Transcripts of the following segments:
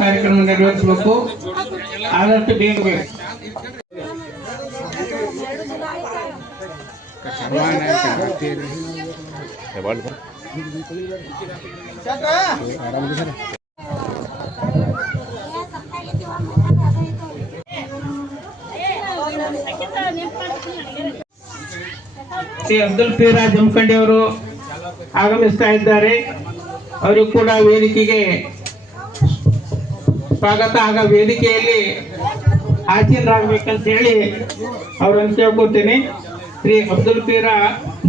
ಕಾರ್ಯಕ್ರಮ ನೆರವೇರಿಸಬೇಕು, ಆದಷ್ಟು ಬೇಗ ಬೇಕು. ಶ್ರೀ ಅಬ್ದುಲ್ ಪೀರಾ ಜಮಖಂಡಿ ಅವರು ಆಗಮಿಸ್ತಾ ಇದ್ದಾರೆ. ಅವರು ಕೂಡ ವೇದಿಕೆಗೆ ಸ್ವಾಗತ. ಆಗ ವೇದಿಕೆಯಲ್ಲಿ ಆಸೀನರಾಗಬೇಕಂತ ಹೇಳಿ ಅವರನ್ನು ಕೇಳ್ಕೊತೀನಿ. ಶ್ರೀ ಅಬ್ದುಲ್ ಪೀರಾ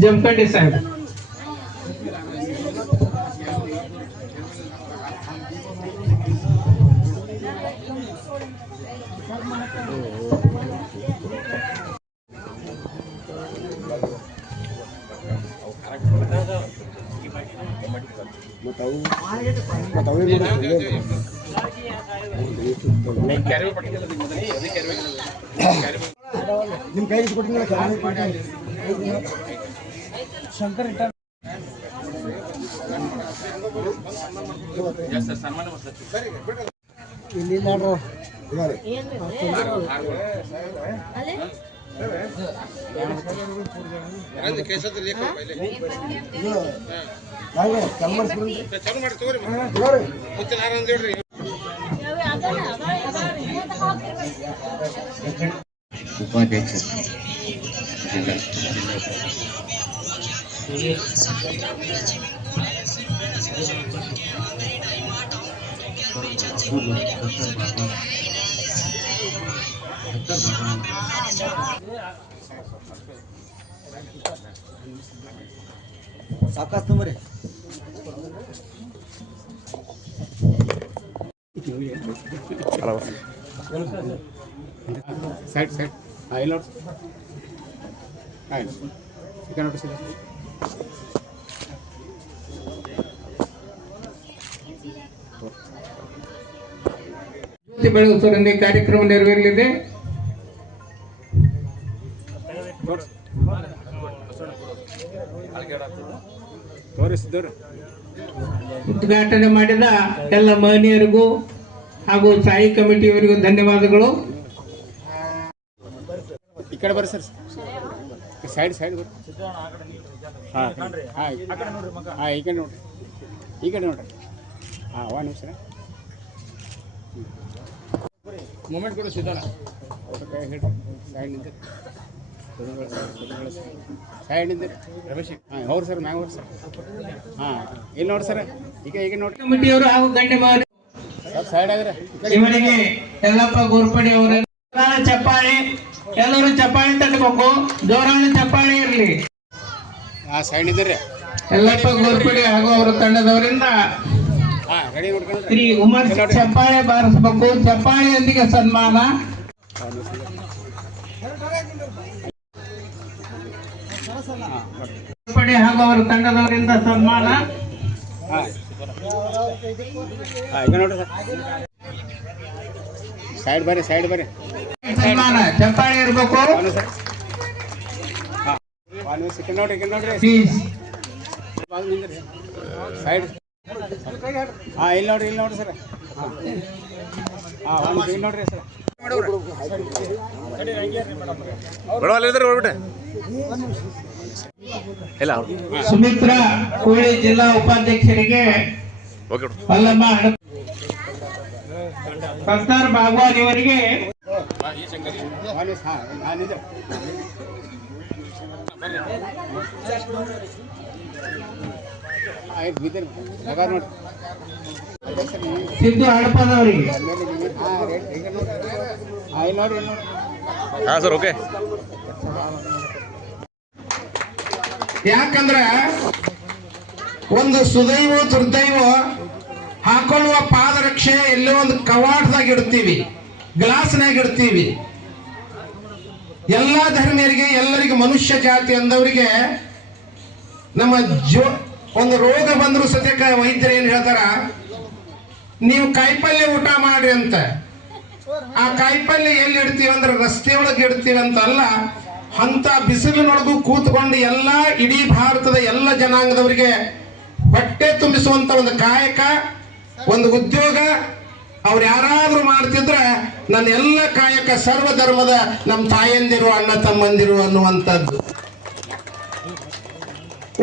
ಜಮಖಂಡಿ ಸಾಹೇಬ್. ನಿಮ್ ಕೈ ಶಂಕರ್ ಇಲ್ಲಿ ನೋಡ್ರು ಉಪಾಧ್ಯಕ್ಷ ಸಾಕಷ್ಟು ಮರಿ ಸೈಡ್ ಸೈಡ್ ಇಲ್ಲ ನೋಡಿ ಈಗ ನೋಡಿ ಸರ್ ಜ್ಯೋತಿ ಬೆಳಗುವುದರಿಂದ ಕಾರ್ಯಕ್ರಮ ನೆರವೇರಲಿದೆ. ಉದ್ಘಾಟನೆ ಮಾಡಿದ ಎಲ್ಲ ಮಹನೀಯರಿಗೂ ಹಾಗೂ ಸಾಯಿ ಕಮಿಟಿಯವರಿಗೂ ಧನ್ಯವಾದಗಳು. ಈ ಕಡೆ ಬರ್ರಿ ಸರ್, ಸೈಡ್ ಸೈಡ್ ಬರ್ರಿ. ಹಾಂ ಈ ಕಡೆ ನೋಡ್ರಿ, ಈ ಕಡೆ ನೋಡ್ರಿ. ಹಾಂ ಒಂದು ನಿಮಿಷ ಮೂಮೆಂಟ್ ಕೊಡು ಸಿದ್ಧಾಣ. ಹೇಳ್ರಿ ಸೈಡ್ ನಿಂತ ಸೈಡ್ ನಿಂತ ರಮೇಶ್. ಹಾಂ ಹೌದು ಸರ್, ಮ್ಯಾಗ ಹೋಗ್ರಿ ಸರ್. ಹಾಂ ಇಲ್ಲಿ ನೋಡಿ ಸರ್, ಈಗ ನೋಡಿ ಕಮಿಟಿಯವರು ಹಾಗೂ ಗಣ್ಯಮಾನ್ಯ ಸೈಡ್ ಆಗಿದ್ರೆ ಇವರಿಗೆ ಯಲ್ಲಪ್ಪ ಗೋರ್ಪಡೆ ಅವರ ಚಪ್ಪಾಳೆ, ಎಲ್ಲರೂ ಚಪ್ಪಾಳೆ ತಟ್ಟಬೇಕು, ಜೋರಾದ ಚಪ್ಪಾಳೆ ಇರಲಿ. ಹಾಂ ಸೈಡ್ ಇದ್ದೀರಿ. ಯಲ್ಲಪ್ಪ ಗೋರ್ಪಡೆ ಹಾಗೂ ಅವರ ತಂಡದವರಿಂದ ಶ್ರೀ ಉಮರ್ ಚಪ್ಪಾಳೆ ಬಾರಿಸಬೇಕು. ಚಪ್ಪಾಳೆಯೊಂದಿಗೆ ಸನ್ಮಾನ. ಗೋರ್ಪಡೆ ಹಾಗೂ ಅವರ ತಂಡದವರಿಂದ ಸನ್ಮಾನ. ಈಗ ನೋಡ್ರಿ ಸರ್, ಸೈಡ್ ಬರ್ರಿ, ಸೈಡ್ ಬರ್ರಿ. ಸನ್ಮಾನ ಚಪ್ಪಾಳೆ ಇರಬೇಕು. ನೋಡ್ರಿ ಸೈಡ್. ಹಾಂ ಇಲ್ಲಿ ನೋಡ್ರಿ, ಇಲ್ಲಿ ನೋಡ್ರಿ ಸರ್. ಹಾಂ ಇಲ್ಲಿ ನೋಡ್ರಿ ಸರ್. ಸುಮಿತ್ರಾ ಕೋಳಿ ಜಿಲ್ಲಾ ಉಪಾಧ್ಯಕ್ಷರಿಗೆ ಅಲ್ಲಮ್ಮ ಸತ್ತಾರ್ ಬಾಗ್ವಾನ್ ಇವರಿಗೆ ಸಿದ್ದು ಹಡಪದವರಿಗೆ. ಹಾಂ ಸರ್, ಓಕೆ. ಯಾಕಂದ್ರೆ ಒಂದು ಸುದೈವ ದುರ್ದೈವ ಹಾಕೊಳ್ಳುವ ಪಾದರಕ್ಷೆ ಎಲ್ಲೋ ಒಂದು ಕವಾಟದಾಗ ಇಡ್ತೀವಿ, ಗ್ಲಾಸ್ನಾಗ ಇಡ್ತೀವಿ. ಎಲ್ಲಾ ಧರ್ಮೀಯರಿಗೆ, ಎಲ್ಲರಿಗೆ, ಮನುಷ್ಯ ಜಾತಿ ಅಂದವರಿಗೆ ನಮ್ಮ ಒಂದು ರೋಗ ಬಂದ್ರು ಸತ್ಯಕ ವೈದ್ಯರು ಏನ್ ಹೇಳ್ತಾರ, ನೀವು ಕಾಯಿಪಲ್ಯ ಊಟ ಮಾಡ್ರಿ ಅಂತ. ಆ ಕಾಯಿಪಲ್ಯ ಎಲ್ಲಿ ಇಡ್ತೀವಿ ಅಂದ್ರೆ ರಸ್ತೆಯೊಳಗೆ ಇಡ್ತೀವಿ ಅಂತ ಅಲ್ಲ, ಅಂತ ಬಿಸಿಲಿನೊಳಗೂ ಕೂತ್ಕೊಂಡು ಎಲ್ಲಾ ಇಡೀ ಭಾರತದ ಎಲ್ಲ ಜನಾಂಗದವರಿಗೆ ಹೊಟ್ಟೆ ತುಂಬಿಸುವಂತ ಒಂದು ಕಾಯಕ, ಒಂದು ಉದ್ಯೋಗ ಅವ್ರು ಯಾರಾದ್ರೂ ಮಾಡ್ತಿದ್ರೆ ನನ್ನ ಎಲ್ಲ ಕಾಯಕ ಸರ್ವಧರ್ಮದ ನಮ್ಮ ತಾಯಂದಿರು ಅಣ್ಣ ತಮ್ಮಂದಿರು ಅನ್ನುವಂಥದ್ದು.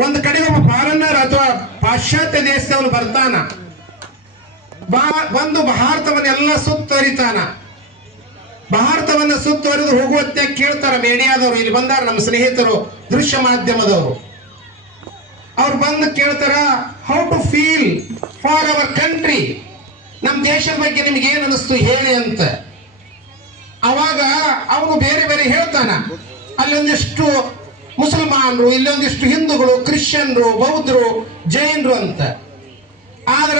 ಒಂದು ಕಡೆ ಒಬ್ಬ ಫಾರಿನರ್ ಅಥವಾ ಪಾಶ್ಚಾತ್ಯ ದೇಶದವನು ಬರ್ತಾನ, ಒಂದು ಭಾರತವನ್ನೆಲ್ಲ ಸುತ್ತರಿತಾನ. ಭಾರತವನ್ನ ಸುತ್ತುವರಿದು ಹೋಗುವಂತೆ ಕೇಳ್ತಾರ ಮೀಡಿಯಾದವರು, ಇಲ್ಲಿ ಬಂದಾರ ನಮ್ಮ ಸ್ನೇಹಿತರು ದೃಶ್ಯ ಮಾಧ್ಯಮದವರು. ಅವ್ರು ಬಂದು ಕೇಳ್ತಾರ, how to feel for our country, ನಮ್ಮ ದೇಶದ ಬಗ್ಗೆ ನಿಮ್ಗೆ ಏನ್ ಅನಿಸ್ತು ಹೇಳಿ ಅಂತ. ಅವಾಗ ಅವನು ಬೇರೆ ಬೇರೆ ಹೇಳ್ತಾನ. ಅಲ್ಲೊಂದಿಷ್ಟು ಮುಸಲ್ಮಾನರು, ಇಲ್ಲೊಂದಿಷ್ಟು ಹಿಂದೂಗಳು, ಕ್ರಿಶ್ಚಿಯನ್ರು, ಬೌದ್ಧರು, ಜೈನರು ಅಂತ. ಆದ್ರ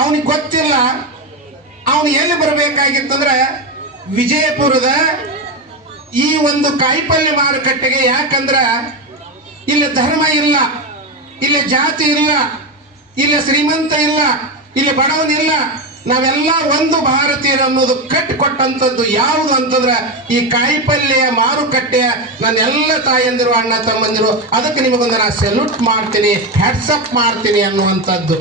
ಅವನಿಗೆ ಗೊತ್ತಿಲ್ಲ ಅವನು ಎಲ್ಲಿ ಬರಬೇಕಾಗಿತ್ತಂದ್ರೆ ವಿಜಯಪುರದ ಈ ಒಂದು ಕಾಯಿಪಲ್ಯ ಮಾರುಕಟ್ಟೆಗೆ. ಯಾಕಂದ್ರ ಇಲ್ಲಿ ಧರ್ಮ ಇಲ್ಲ, ಇಲ್ಲಿ ಜಾತಿ ಇಲ್ಲ, ಇಲ್ಲಿ ಶ್ರೀಮಂತ ಇಲ್ಲ, ಇಲ್ಲಿ ಬಡವನಿಲ್ಲ, ನಾವೆಲ್ಲ ಒಂದು ಭಾರತೀಯರು ಅನ್ನೋದು ಕಟ್ಟಿಕೊಟ್ಟಂಥದ್ದು ಯಾವುದು ಅಂತಂದ್ರೆ ಈ ಕಾಯಿಪಲ್ಯ ಮಾರುಕಟ್ಟೆಯ ನನ್ನೆಲ್ಲ ತಾಯಂದಿರು ಅಣ್ಣ ತಮ್ಮಂದಿರು. ಅದಕ್ಕೆ ನಿಮಗೊಂದು ನಾ ಸೆಲ್ಯೂಟ್ ಮಾಡ್ತೀನಿ, ಹ್ಯಾಟ್ಸಪ್ ಮಾಡ್ತೀನಿ ಅನ್ನುವಂಥದ್ದು.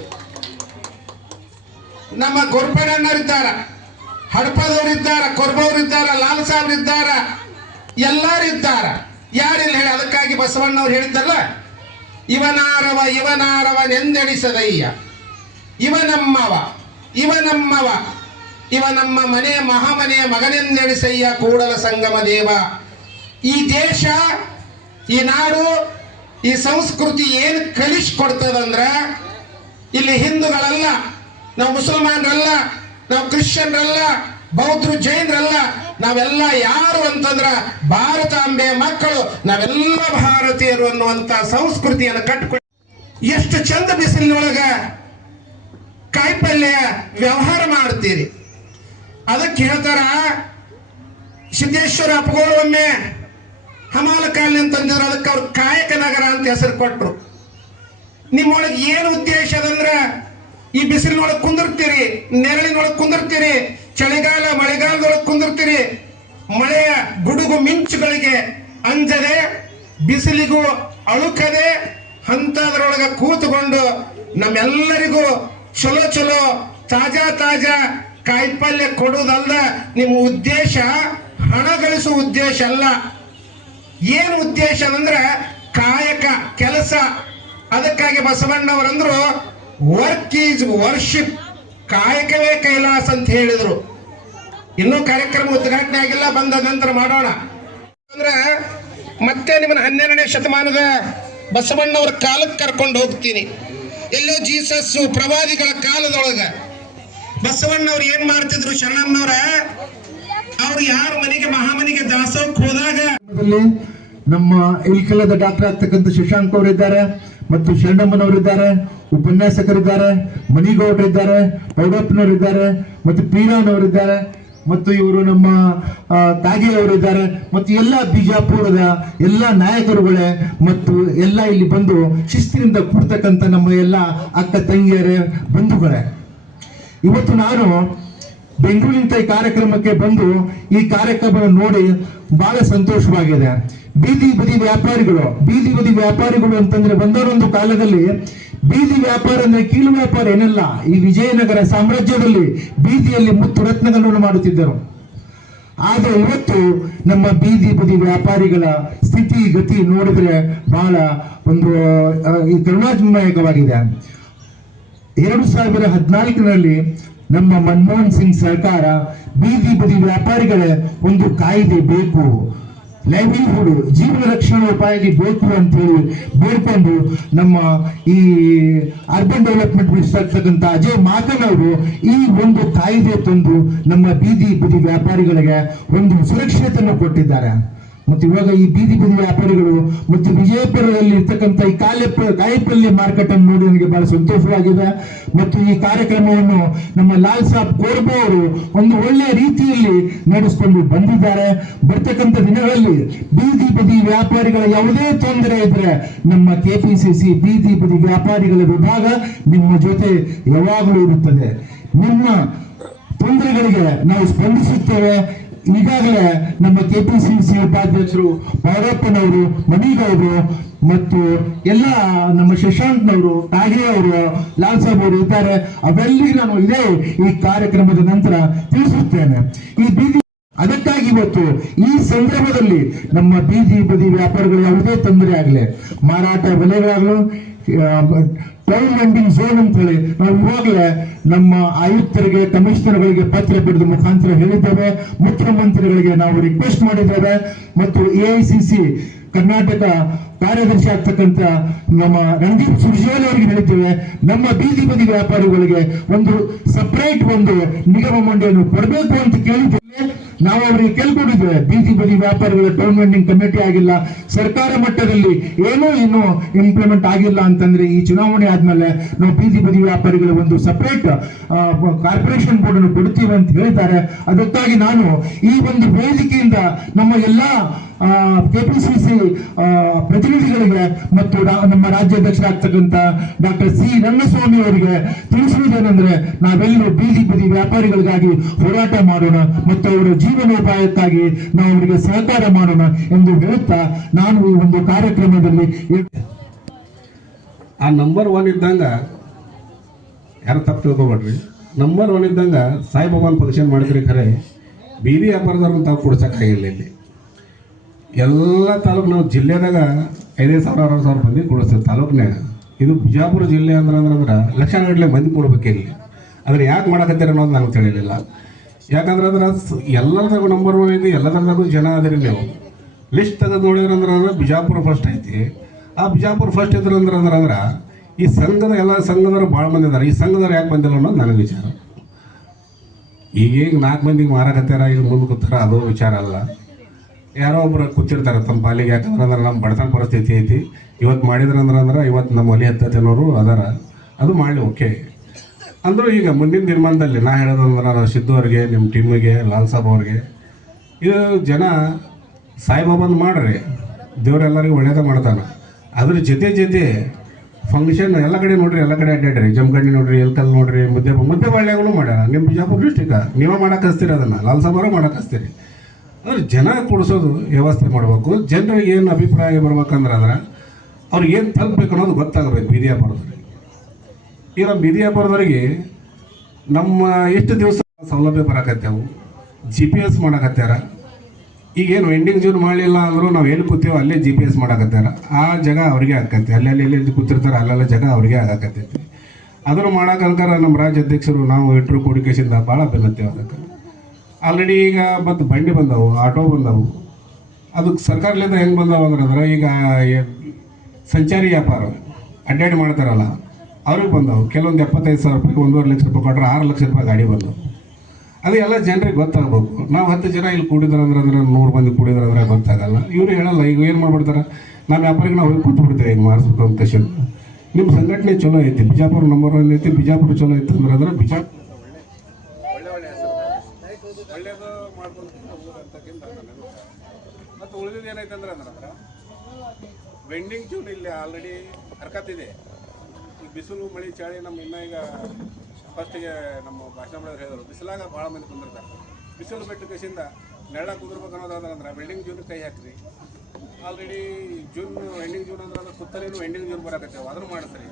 ನಮ್ಮ ಗೋರ್ಪೇಡಣ್ಣರಿದ್ದಾರ, ಹಡಪದವ್ರು ಇದ್ದಾರ, ಕೊರ್ಬವ್ರು ಇದ್ದಾರ, ಲಾಲ್ ಸಾಬ್ರು ಇದ್ದಾರ, ಎಲ್ಲಾರು ಇದ್ದಾರ. ಯಾರಿಲ್ಲ ಹೇಳಿ? ಅದಕ್ಕಾಗಿ ಬಸವಣ್ಣವ್ರು ಹೇಳಿದ್ದಲ್ಲ, ಇವನಾರವ ಇವನಾರವನೆಂದೆಣಿಸದಯ್ಯ, ಇವನಮ್ಮವ ಇವನಮ್ಮವ ಇವ ನಮ್ಮ ಮನೆಯ ಮಹಾಮನೆಯ ಮಗನೆಂದೆಣಿಸಯ್ಯ ಕೂಡಲ ಸಂಗಮ ದೇವ. ಈ ದೇಶ, ಈ ನಾಡು, ಈ ಸಂಸ್ಕೃತಿ ಏನು ಕಲಿಸ್ಕೊಡ್ತದಂದ್ರ ಇಲ್ಲಿ ಹಿಂದೂಗಳಲ್ಲ, ನಾವು ಮುಸಲ್ಮಾನರಲ್ಲ, ನಾವು ಕ್ರಿಶ್ಚಿಯನ್ರಲ್ಲ, ಬೌದ್ಧರು, ಜೈನರಲ್ಲ, ನಾವೆಲ್ಲ ಯಾರು ಅಂತಂದ್ರ ಭಾರತಾಂಬೆಯ ಮಕ್ಕಳು, ನಾವೆಲ್ಲ ಭಾರತೀಯರು ಅನ್ನುವಂತ ಸಂಸ್ಕೃತಿಯನ್ನು ಕಟ್ಟಿಕೊಂಡು ಎಷ್ಟು ಚಂದ ಬಿಸಿಲಿನೊಳಗ ಕಾಯಿಪಲ್ಯ ವ್ಯವಹಾರ ಮಾಡ್ತೀರಿ. ಅದಕ್ಕೆ ಹೇಳ್ತಾರ, ಸಿದ್ದೇಶ್ವರ ಅಪ್ಪಗೋಳು ಒಮ್ಮೆ ಹಮಾಲ ಕಾಲನಿ ಅಂತಂದ್ರೆ ಅದಕ್ಕೆ ಅವ್ರು ಕಾಯಕ ನಗರ ಅಂತ ಹೆಸರು ಕೊಟ್ರು. ನಿಮ್ಮೊಳಗೆ ಏನು ಉದ್ದೇಶ ಅದಂದ್ರ ಈ ಬಿಸಿಲಿನೊಳಗೆ ಕುಂದಿರ್ತೀರಿ, ನೆರಳಿನೊಳಗೆ ಕುಂದಿರ್ತೀರಿ, ಚಳಿಗಾಲ ಮಳೆಗಾಲದೊಳಗೆ ಕುಂದಿರ್ತೀರಿ, ಮಳೆಯ ಗುಡುಗು ಮಿಂಚುಗಳಿಗೆ ಅಂಜದೆ, ಬಿಸಿಲಿಗೂ ಅಳುಕದೆ ಅಂತದ್ರೊಳಗೆ ಕೂತುಕೊಂಡು ನಮ್ಮೆಲ್ಲರಿಗೂ ಚಲೋ ಚಲೋ ತಾಜಾ ಕಾಯಿಪಲ್ಯ ಕೊಡುವುದಲ್ಲ ನಿಮ್ಮ ಉದ್ದೇಶ. ಹಣ ಗಳಿಸುವ ಉದ್ದೇಶ ಅಲ್ಲ. ಏನು ಉದ್ದೇಶ ಅಂದ್ರೆ ಕಾಯಕ, ಕೆಲಸ. ಅದಕ್ಕಾಗಿ ಬಸವಣ್ಣವರಂದ್ರು ವರ್ಕ್ ಈಸ್ ವರ್ಷಿಪ್, ಕಾಯಕವೇ ಕೈಲಾಸ ಅಂತ ಹೇಳಿದ್ರು. ಇನ್ನೂ ಕಾರ್ಯಕ್ರಮ ಉದ್ಘಾಟನೆ ಆಗಿಲ್ಲ, ಬಂದ ನಂತರ ಮಾಡೋಣ. ಅಂದ್ರೆ ಮತ್ತೆ ನಿಮ್ಮನ್ನ 12ನೇ ಶತಮಾನದ ಬಸವಣ್ಣವರ ಕಾಲಕ್ಕೆ ಕರ್ಕೊಂಡು ಹೋಗ್ತೀನಿ. ಎಲ್ಲೋ ಜೀಸಸ್ ಪ್ರವಾದಿಗಳ ಕಾಲದೊಳಗ ಬಸವಣ್ಣವ್ರು ಏನ್ ಮಾಡ್ತಿದ್ರು, ಶರಣಮ್ಮನವ್ರ ಅವ್ರು ಯಾರ ಮನೆಗೆ ಮಹಾಮನಿಗೆ ದಾಸೋಹಕ್ಕೆ ಹೋದಾಗ ನಮ್ಮ ಇಲ್ಕೆಲ್ಲದ ಡಾಕ್ಟರ್ ಆಗ್ತಕ್ಕಂಥ ಶಶಾಂಕ್ ಅವರಿದ್ದಾರೆ, ಮತ್ತು ಶರಣಮ್ಮನವರಿದ್ದಾರೆ, ಉಪನ್ಯಾಸಕರಿದ್ದಾರೆ, ಮಣಿಗೌಡರಿದ್ದಾರೆ, ಪೌಡಪ್ಪನವರಿದ್ದಾರೆ, ಮತ್ತು ಪೀರಾನವರಿದ್ದಾರೆ, ಮತ್ತು ಇವರು ನಮ್ಮ ತಾಗೆ ಅವರಿದ್ದಾರೆ, ಮತ್ತು ಎಲ್ಲ ಬಿಜಾಪುರದ ಎಲ್ಲ ನಾಯಕರುಗಳೇ, ಮತ್ತು ಎಲ್ಲ ಇಲ್ಲಿ ಬಂದು ಶಿಸ್ತಿನಿಂದ ಕೂಡ್ತಕ್ಕಂಥ ನಮ್ಮ ಎಲ್ಲ ಅಕ್ಕ ತಂಗಿಯರೇ, ಬಂಧುಗಳೇ. ಇವತ್ತು ನಾನು ಬೆಂಗಳೂರಿನಿಂದ ಈ ಕಾರ್ಯಕ್ರಮಕ್ಕೆ ಬಂದು ಈ ಕಾರ್ಯಕ್ರಮ ನೋಡಿ ಬಹಳ ಸಂತೋಷವಾಗಿದೆ. ಬೀದಿ ಬದಿ ವ್ಯಾಪಾರಿಗಳು ಅಂತಂದ್ರೆ ಒಂದೊಂದು ಕಾಲದಲ್ಲಿ ಬೀದಿ ವ್ಯಾಪಾರ ಅಂದ್ರೆ ಕೀಲು ವ್ಯಾಪಾರ ಏನಲ್ಲ. ಈ ವಿಜಯನಗರ ಸಾಮ್ರಾಜ್ಯದಲ್ಲಿ ಬೀದಿಯಲ್ಲಿ ಮುತ್ತು ರತ್ನಗಳನ್ನು ಮಾಡುತ್ತಿದ್ದರು. ಆದ್ರೆ ಇವತ್ತು ನಮ್ಮ ಬೀದಿ ಬದಿ ವ್ಯಾಪಾರಿಗಳ ಸ್ಥಿತಿ ಗತಿ ನೋಡಿದ್ರೆ ಬಹಳ ಒಂದು ಕರುಣಾಜನಕವಾಗಿದೆ. 2014ರಲ್ಲಿ ನಮ್ಮ ಮನಮೋಹನ್ ಸಿಂಗ್ ಸರ್ಕಾರ ಬೀದಿ ಬದಿ ವ್ಯಾಪಾರಿಗಳ ಒಂದು ಕಾಯ್ದೆ ಬೇಕು, ಲೈವ್ಲಿಹುಡ್ ಜೀವನ ರಕ್ಷಣಾ ಉಪಾಯಕ್ಕೆ ಬೇಕು ಅಂತ ಹೇಳಿ ಬೇಡ್ಕೊಂಡು ನಮ್ಮ ಈ ಅರ್ಬನ್ ಡೆವಲಪ್ಮೆಂಟ್ ಮಿನಿಸ್ಟರ್ ಇರ್ತಕ್ಕಂಥ ಅಜಯ್ ಮಾಕನ್ ಅವರು ಈ ಒಂದು ಕಾಯ್ದೆ ತಂದು ನಮ್ಮ ಬೀದಿ ಬದಿ ವ್ಯಾಪಾರಿಗಳಿಗೆ ಒಂದು ಸುರಕ್ಷತೆಯನ್ನು ಕೊಟ್ಟಿದ್ದಾರೆ. ಮತ್ತು ಇವಾಗ ಈ ಬೀದಿ ಬದಿ ವ್ಯಾಪಾರಿಗಳು ಮತ್ತು ವಿಜಯಪುರದಲ್ಲಿ ಇರ್ತಕ್ಕಂಥ ಈ ಕಾಯಿಪಲ್ಯ ಮಾರ್ಕೆಟ್ ಅನ್ನು ನೋಡಿ ನನಗೆ ಬಹಳ ಸಂತೋಷವಾಗಿದೆ. ಮತ್ತು ಈ ಕಾರ್ಯಕ್ರಮವನ್ನು ನಮ್ಮ ಲಾಲ್ ಸಾಬ್ ಕೋರ್ಬೋ ಅವರು ಒಂದು ಒಳ್ಳೆಯ ರೀತಿಯಲ್ಲಿ ನಡೆಸಿಕೊಂಡು ಬಂದಿದ್ದಾರೆ. ಬರ್ತಕ್ಕಂಥ ದಿನಗಳಲ್ಲಿ ಬೀದಿ ಬದಿ ವ್ಯಾಪಾರಿಗಳ ಯಾವುದೇ ತೊಂದರೆ ಇದ್ರೆ ನಮ್ಮ ಕೆಪಿಸಿಸಿ ಬೀದಿ ಬದಿ ವ್ಯಾಪಾರಿಗಳ ವಿಭಾಗ ನಿಮ್ಮ ಜೊತೆ ಯಾವಾಗಲೂ ಇರುತ್ತದೆ. ನಿಮ್ಮ ತೊಂದರೆಗಳಿಗೆ ನಾವು ಸ್ಪಂದಿಸುತ್ತೇವೆ. ಈಗಾಗಲೇ ನಮ್ಮ ಕೆಪಿಸಿಸಿ ಉಪಾಧ್ಯಕ್ಷರು ಬಾಳಪ್ಪನವರು, ಮಣಿಗೌಡರು ಮತ್ತು ಎಲ್ಲ ನಮ್ಮ ಶಶಾಂಕ್ನವರು, ಕಾಗೆ ಅವರು, ಲಾಲ್ ಸಾಬ್ ಅವರು ಇದ್ದಾರೆ. ಅವೆಲ್ಲರಿಗೂ ನಾನು ಇದೇ ಈ ಕಾರ್ಯಕ್ರಮದ ನಂತರ ತಿಳಿಸುತ್ತೇನೆ. ಈ ಬೀದಿ ಅದಕ್ಕಾಗಿ ಇವತ್ತು ಈ ಸಂದರ್ಭದಲ್ಲಿ ನಮ್ಮ ಬೀದಿ ಬದಿ ವ್ಯಾಪಾರಿಗಳು ಯಾವುದೇ ತೊಂದರೆ ಆಗಲಿ, ಮಾರಾಟ ಬೆಲೆಗಳಾಗಲು ಟೌನ್ ವೆಂಡಿಂಗ್ ಝೋನ್ ಅಂತ ಹೇಳಿ ನಾವು ಇವಾಗಲೇ ನಮ್ಮ ಆಯುಕ್ತರಿಗೆ, ಕಮಿಷನರ್ಗಳಿಗೆ ಪತ್ರ ಬರೆದ ಮುಖಾಂತರ ಹೇಳಿದ್ದೇವೆ. ಮುಖ್ಯಮಂತ್ರಿಗಳಿಗೆ ನಾವು ರಿಕ್ವೆಸ್ಟ್ ಮಾಡಿದ್ದೇವೆ ಮತ್ತು AICC ಕರ್ನಾಟಕ ಕಾರ್ಯದರ್ಶಿ ಆಗ್ತಕ್ಕಂಥ ನಮ್ಮ ರಣದೀಪ್ ಸುರ್ಜೇವಾಲ ಅವರಿಗೆ ಹೇಳಿದ್ದೇವೆ. ನಮ್ಮ ಬೀದಿ ಬದಿ ವ್ಯಾಪಾರಿಗಳಿಗೆ ಒಂದು ಸಪರೇಟ್ ಒಂದು ನಿಗಮ ಮಂಡಳಿಯನ್ನು ಕೊಡಬೇಕು ಅಂತ ಕೇಳಿದ್ದೇವೆ. ನಾವು ಅವರಿಗೆ ಕೇಳ್ಕೊಂಡಿದ್ದೇವೆ. ಬೀದಿ ಬದಿ ವ್ಯಾಪಾರಿಗಳ ಟೌನ್ ವೆಂಡಿಂಗ್ ಕಮಿಟಿ ಆಗಿಲ್ಲ, ಸರ್ಕಾರ ಮಟ್ಟದಲ್ಲಿ ಏನೂ ಇನ್ನೂ ಇಂಪ್ಲಿಮೆಂಟ್ ಆಗಿಲ್ಲ ಅಂತಂದ್ರೆ ಈ ಚುನಾವಣೆ ಆದ್ಮೇಲೆ ನಾವು ಬೀದಿ ಬದಿ ವ್ಯಾಪಾರಿಗಳ ಒಂದು ಸಪರೇಟ್ ಕಾರ್ಪೊರೇಷನ್ ಬೋರ್ಡ್ ಅನ್ನು ಕೊಡ್ತೀವಿ ಅಂತ ಹೇಳಿದ್ದಾರೆ. ಅದಕ್ಕಾಗಿ ನಾನು ಈ ಒಂದು ವೇದಿಕೆಯಿಂದ ನಮ್ಮ ಎಲ್ಲಾ ಕೆಪಿಸಿಸಿ ಪ್ರತಿನಿಧಿಗಳಿಗೆ ಮತ್ತು ನಮ್ಮ ರಾಜ್ಯಾಧ್ಯಕ್ಷರಾಗ್ತಕ್ಕಂಥ ಡಾಕ್ಟರ್ C. ರಂಗಸ್ವಾಮಿ ಅವರಿಗೆ ತಿಳಿಸುವುದೇನೆಂದ್ರೆ, ನಾವೆಲ್ಲರೂ ಬೀದಿ ಬದಿ ವ್ಯಾಪಾರಿಗಳಿಗಾಗಿ ಹೋರಾಟ ಮಾಡೋಣ ಮತ್ತು ಅವರ ಜೀವನೋಪಾಯಕ್ಕಾಗಿ ನಾವು ಅವರಿಗೆ ಸಹಕಾರ ಮಾಡೋಣ ಎಂದು ಹೇಳುತ್ತಾ ನಾನು ಈ ಒಂದು ಕಾರ್ಯಕ್ರಮದಲ್ಲಿ ಆ ನಂಬರ್ 1 ಇದ್ದಂಗ ಯಾರು ತಪ್ಪು ತಿಳ್ಕೊಬೇಡ್ರಿ. ನಂಬರ್ 1 ಇದ್ದಂಗ ಸಾಯಿಬಾಬಾನ ಫಂಕ್ಷನ್ ಮಾಡಿದ್ರಿ. ಖರೆ ಬೀದಿ ವ್ಯಾಪಾರದವ್ರನ್ನ ತಾವು ಕೊಡ್ಸಕ್ಕಾಗಿಲ್ಲ. ಇಲ್ಲಿ ಎಲ್ಲ ತಾಲೂಕು ನಾವು ಜಿಲ್ಲೆದಾಗ 5,000-6,000 ಮಂದಿ ಕೊಡಿಸ್ತೇವೆ ತಾಲೂಕಿನಾಗ. ಇದು ಬಿಜಾಪುರ ಜಿಲ್ಲೆ ಅಂದ್ರೆ ಲಕ್ಷಗಟ್ಟಲೆ ಮಂದಿ ಕೊಡ್ಬೇಕು ಇಲ್ಲಿ. ಅದನ್ನ ಯಾಕೆ ಮಾಡಕತ್ತೀರ ಅನ್ನೋದು ನನಗೆ ತಿಳಿಲಿಲ್ಲ. ಯಾಕಂದ್ರೆ ಎಲ್ಲರದಾಗೂ ನಂಬರ್ 1 ಐತಿ, ಎಲ್ಲದರದಾಗೂ ಜನ ಅದರಿ. ನೀವು ಲಿಸ್ಟ್ ತೆಗೆದು ನೋಡಿದ್ರಂದ್ರೆ ಬಿಜಾಪುರ ಫಸ್ಟ್ ಐತಿ. ಆ ಬಿಜಾಪುರ ಫಸ್ಟ್ ಇದ್ರಂದ್ರೆ ಈ ಸಂಘದ ಎಲ್ಲ ಸಂಘದವರು ಭಾಳ ಮಂದಿ ಇದ್ದಾರೆ. ಈ ಸಂಘದವ್ರು ಯಾಕೆ ಬಂದಿಲ್ಲ ಅನ್ನೋದು ನನಗೆ ವಿಚಾರ. ಈಗ 4 ಮಂದಿಗೆ ಮಾರಾಕತ್ತಾರ, ಈಗ ಮುಂದೆ ಕೂತಾರ, ಅದು ವಿಚಾರ ಅಲ್ಲ. ಯಾರೋ ಒಬ್ರು ಕೂತಿರ್ತಾರೆ ತಮ್ಮ ಪಾಲಿಗೆ. ಯಾಕಂದ್ರೆ ನಮ್ಮ ಬಡತನ ಪರಿಸ್ಥಿತಿ ಐತಿ. ಇವತ್ತು ಮಾಡಿದ್ರಂದ್ರೆ ಇವತ್ತು ನಮ್ಮ ಒಲಿ ಹತ್ತನವರು ಅದಾರ, ಅದು ಮಾಡಲಿ ಓಕೆ ಅಂದರೂ. ಈಗ ಮುಂದಿನ ದಿನಮಾನದಲ್ಲಿ ನಾ ಹೇಳೋದಂದ್ರೆ ಸಿದ್ದು ಅವ್ರಿಗೆ, ನಿಮ್ಮ ಟೀಮಿಗೆ, ಲಾಲ್ ಸಾಬ್ ಅವ್ರಿಗೆ, ಇದು ಜನ ಸಾಯಿಬಾಬಂದು ಮಾಡ್ರಿ, ದೇವರೆಲ್ಲರಿಗೂ ಒಳ್ಳೇದ ಮಾಡ್ತಾನೆ. ಅದ್ರ ಜೊತೆ ಫಂಕ್ಷನ್ ಎಲ್ಲ ಕಡೆ ನೋಡ್ರಿ, ಎಲ್ಲ ಕಡೆ ಅಡ್ಡಾಡ್ರಿ. ಜಮಖಂಡಿ ನೋಡ್ರಿ, ಎಲ್ಕಲ್ ನೋಡ್ರಿ, ಮುದ್ದೆಬಾಳ್ಯಾಗೂ ಮಾಡ್ಯಾರ. ನಿಮ್ಮ ಬಿಜಾಪುರ ಡಿಸ್ಟಿಕ್ ನೀವೇ ಮಾಡಕ್ಕೆ ಹಚ್ತೀರಿ, ಅದನ್ನು ಲಾಲ್ ಸಾಬ್ ಅವರೇ ಮಾಡಕ್ಕೆ ಹಚ್ತೀರಿ. ಅಂದ್ರೆ ಜನ ಕೊಡಿಸೋದು ವ್ಯವಸ್ಥೆ ಮಾಡಬೇಕು. ಜನರಿಗೆ ಏನು ಅಭಿಪ್ರಾಯ ಬರ್ಬೇಕಂದ್ರೆ ಅವ್ರಿಗೆ ಏನು ತಲುಪಬೇಕು ಅನ್ನೋದು ಗೊತ್ತಾಗಬೇಕು ಬೀದಿ ವ್ಯಾಪಾರದವ್ರಿಗೆ. ಈಗ ನಮ್ಮ ಬೀದಿ ವ್ಯಾಪಾರದವ್ರಿಗೆ ನಮ್ಮ ಎಷ್ಟು ದಿವಸ ಸೌಲಭ್ಯ ಬರಕತ್ತೇವು, GPS ಮಾಡಕತ್ಯಾರ. ಈಗೇನು ವೆಂಡಿಂಗ್ ಜೂನ್ ಮಾಡಲಿಲ್ಲ ಅಂದರೂ ನಾವು ಎಲ್ಲಿ ಕೂತೀವೋ ಅಲ್ಲೇ GPS ಮಾಡಕತ್ಯಾರ. ಆ ಜಾಗ ಅವ್ರಿಗೆ ಆಕತ್ತೆ. ಅಲ್ಲೆಲ್ಲಿ ಕೂತಿರ್ತಾರೆ ಅಲ್ಲೆಲ್ಲ ಜಾಗ ಅವ್ರಿಗೆ ಆಗಾಕತ್ತೈತಿ. ಅದನ್ನು ಮಾಡೋಕಂಕಾರ ನಮ್ಮ ರಾಜ್ಯಾಧ್ಯಕ್ಷರು ನಾವು ಇಟ್ಟರು ಕೊಡಿಕೇಶಿಂದ ಭಾಳ ಬೆನ್ನತ್ತೇವೆ ಅದಕ್ಕೆ. ಆಲ್ರೆಡಿ ಈಗ ಮತ್ತು ಬಂಡಿ ಬಂದವು, ಆಟೋ ಬಂದವು. ಅದಕ್ಕೆ ಸರ್ಕಾರದಿಂದ ಹೆಂಗೆ ಬಂದವು ಅಂದ್ರೆ ಈಗ ಸಂಚಾರಿ ವ್ಯಾಪಾರ ಅಡ್ಡಾಡಿ ಮಾಡ್ತಾರಲ್ಲ ಅವ್ರಿಗೆ ಬಂದವು. ಕೆಲವೊಂದು 75,000 ರೂಪಾಯಿಗೆ 1.5 ಲಕ್ಷ ರೂಪಾಯಿ ಕೊಟ್ಟರೆ 6 ಲಕ್ಷ ರೂಪಾಯಿ ಗಾಡಿ ಬಂದವು. ಅದು ಎಲ್ಲ ಜನರಿಗೆ ಗೊತ್ತಾಗಬೇಕು. ನಾವು 10 ಜನ ಇಲ್ಲಿ ಕೂಡಿದ್ರಂದ್ರೆ 100 ಮಂದಿ ಕೂಡಿದ್ರಂದ್ರೆ ಗೊತ್ತಾಗಲ್ಲ. ಇವರು ಹೇಳಲ್ಲ. ಈಗ ಏನು ಮಾಡ್ಬಿಡ್ತಾರೆ, ನಮ್ಮ ವ್ಯಾಪಾರಿಗೆ ನಾವು ಹೋಗಿ ಕೂತು ಬಿಡ್ತೇವೆ ಈಗ ಮಾಡಿಸ್ಬೇಕು ಅಂತ ತಕ್ಷಣ. ನಿಮ್ಮ ಸಂಘಟನೆ ಚಲೋ ಐತಿ, ಬಿಜಾಪುರ ನಂಬರ್ 1 ಐತಿ. ಬಿಜಾಪುರ ಚಲೋ ಐತಿ ಅಂದ್ರೆ ಬಿಜಾಪುರ ಒಳ್ಳೇದು ಮಾಡ್ಕೊಂಡು ಊರಂತಕ್ಕಿಂತ. ಮತ್ತು ಉಳಿದಿದ್ದು ಏನೈತೆ ಅಂದ್ರೆ ವೆಂಡಿಂಗ್ ಜೂನ್ ಇಲ್ಲಿ ಆಲ್ರೆಡಿ ಹರ್ಕತ್ತಿದೆ. ಈಗ ಬಿಸಿಲು ಮಳೆ ಚಳಿ ನಮ್ಮ ಇನ್ನೂ ಈಗ ಫಸ್ಟಿಗೆ ನಮ್ಮ ಭಾಷಣ ಮಾಡಿದ್ರೆ ಹೇಳಿದ್ರು, ಬಿಸಿಲಾಗ ಭಾಳ ಮಂದಿ ಕುಂದಿರ್ತಾರೆ. ಬಿಸಿಲು ಬೆಟ್ಟ ಕಸಿಂದ ನೆರಳ ಕುಂದಿರ್ಬೇಕು ಅನ್ನೋದಾದ್ರೆ ವೆಂಡಿಂಗ್ ಜೂನ್ ಕೈ ಹಾಕ್ರಿ. ಆಲ್ರೆಡಿ ಜೂನ್ ವೆಂಡಿಂಗ್ ಜೂನ್ ಅಂದ್ರೆ ಸುತ್ತಲೇನು ವೆಂಡಿಂಗ್ ಜೂನ್ ಬರಕತ್ತೇವೆ, ಅದನ್ನು ಮಾಡಿಸ್ರಿ.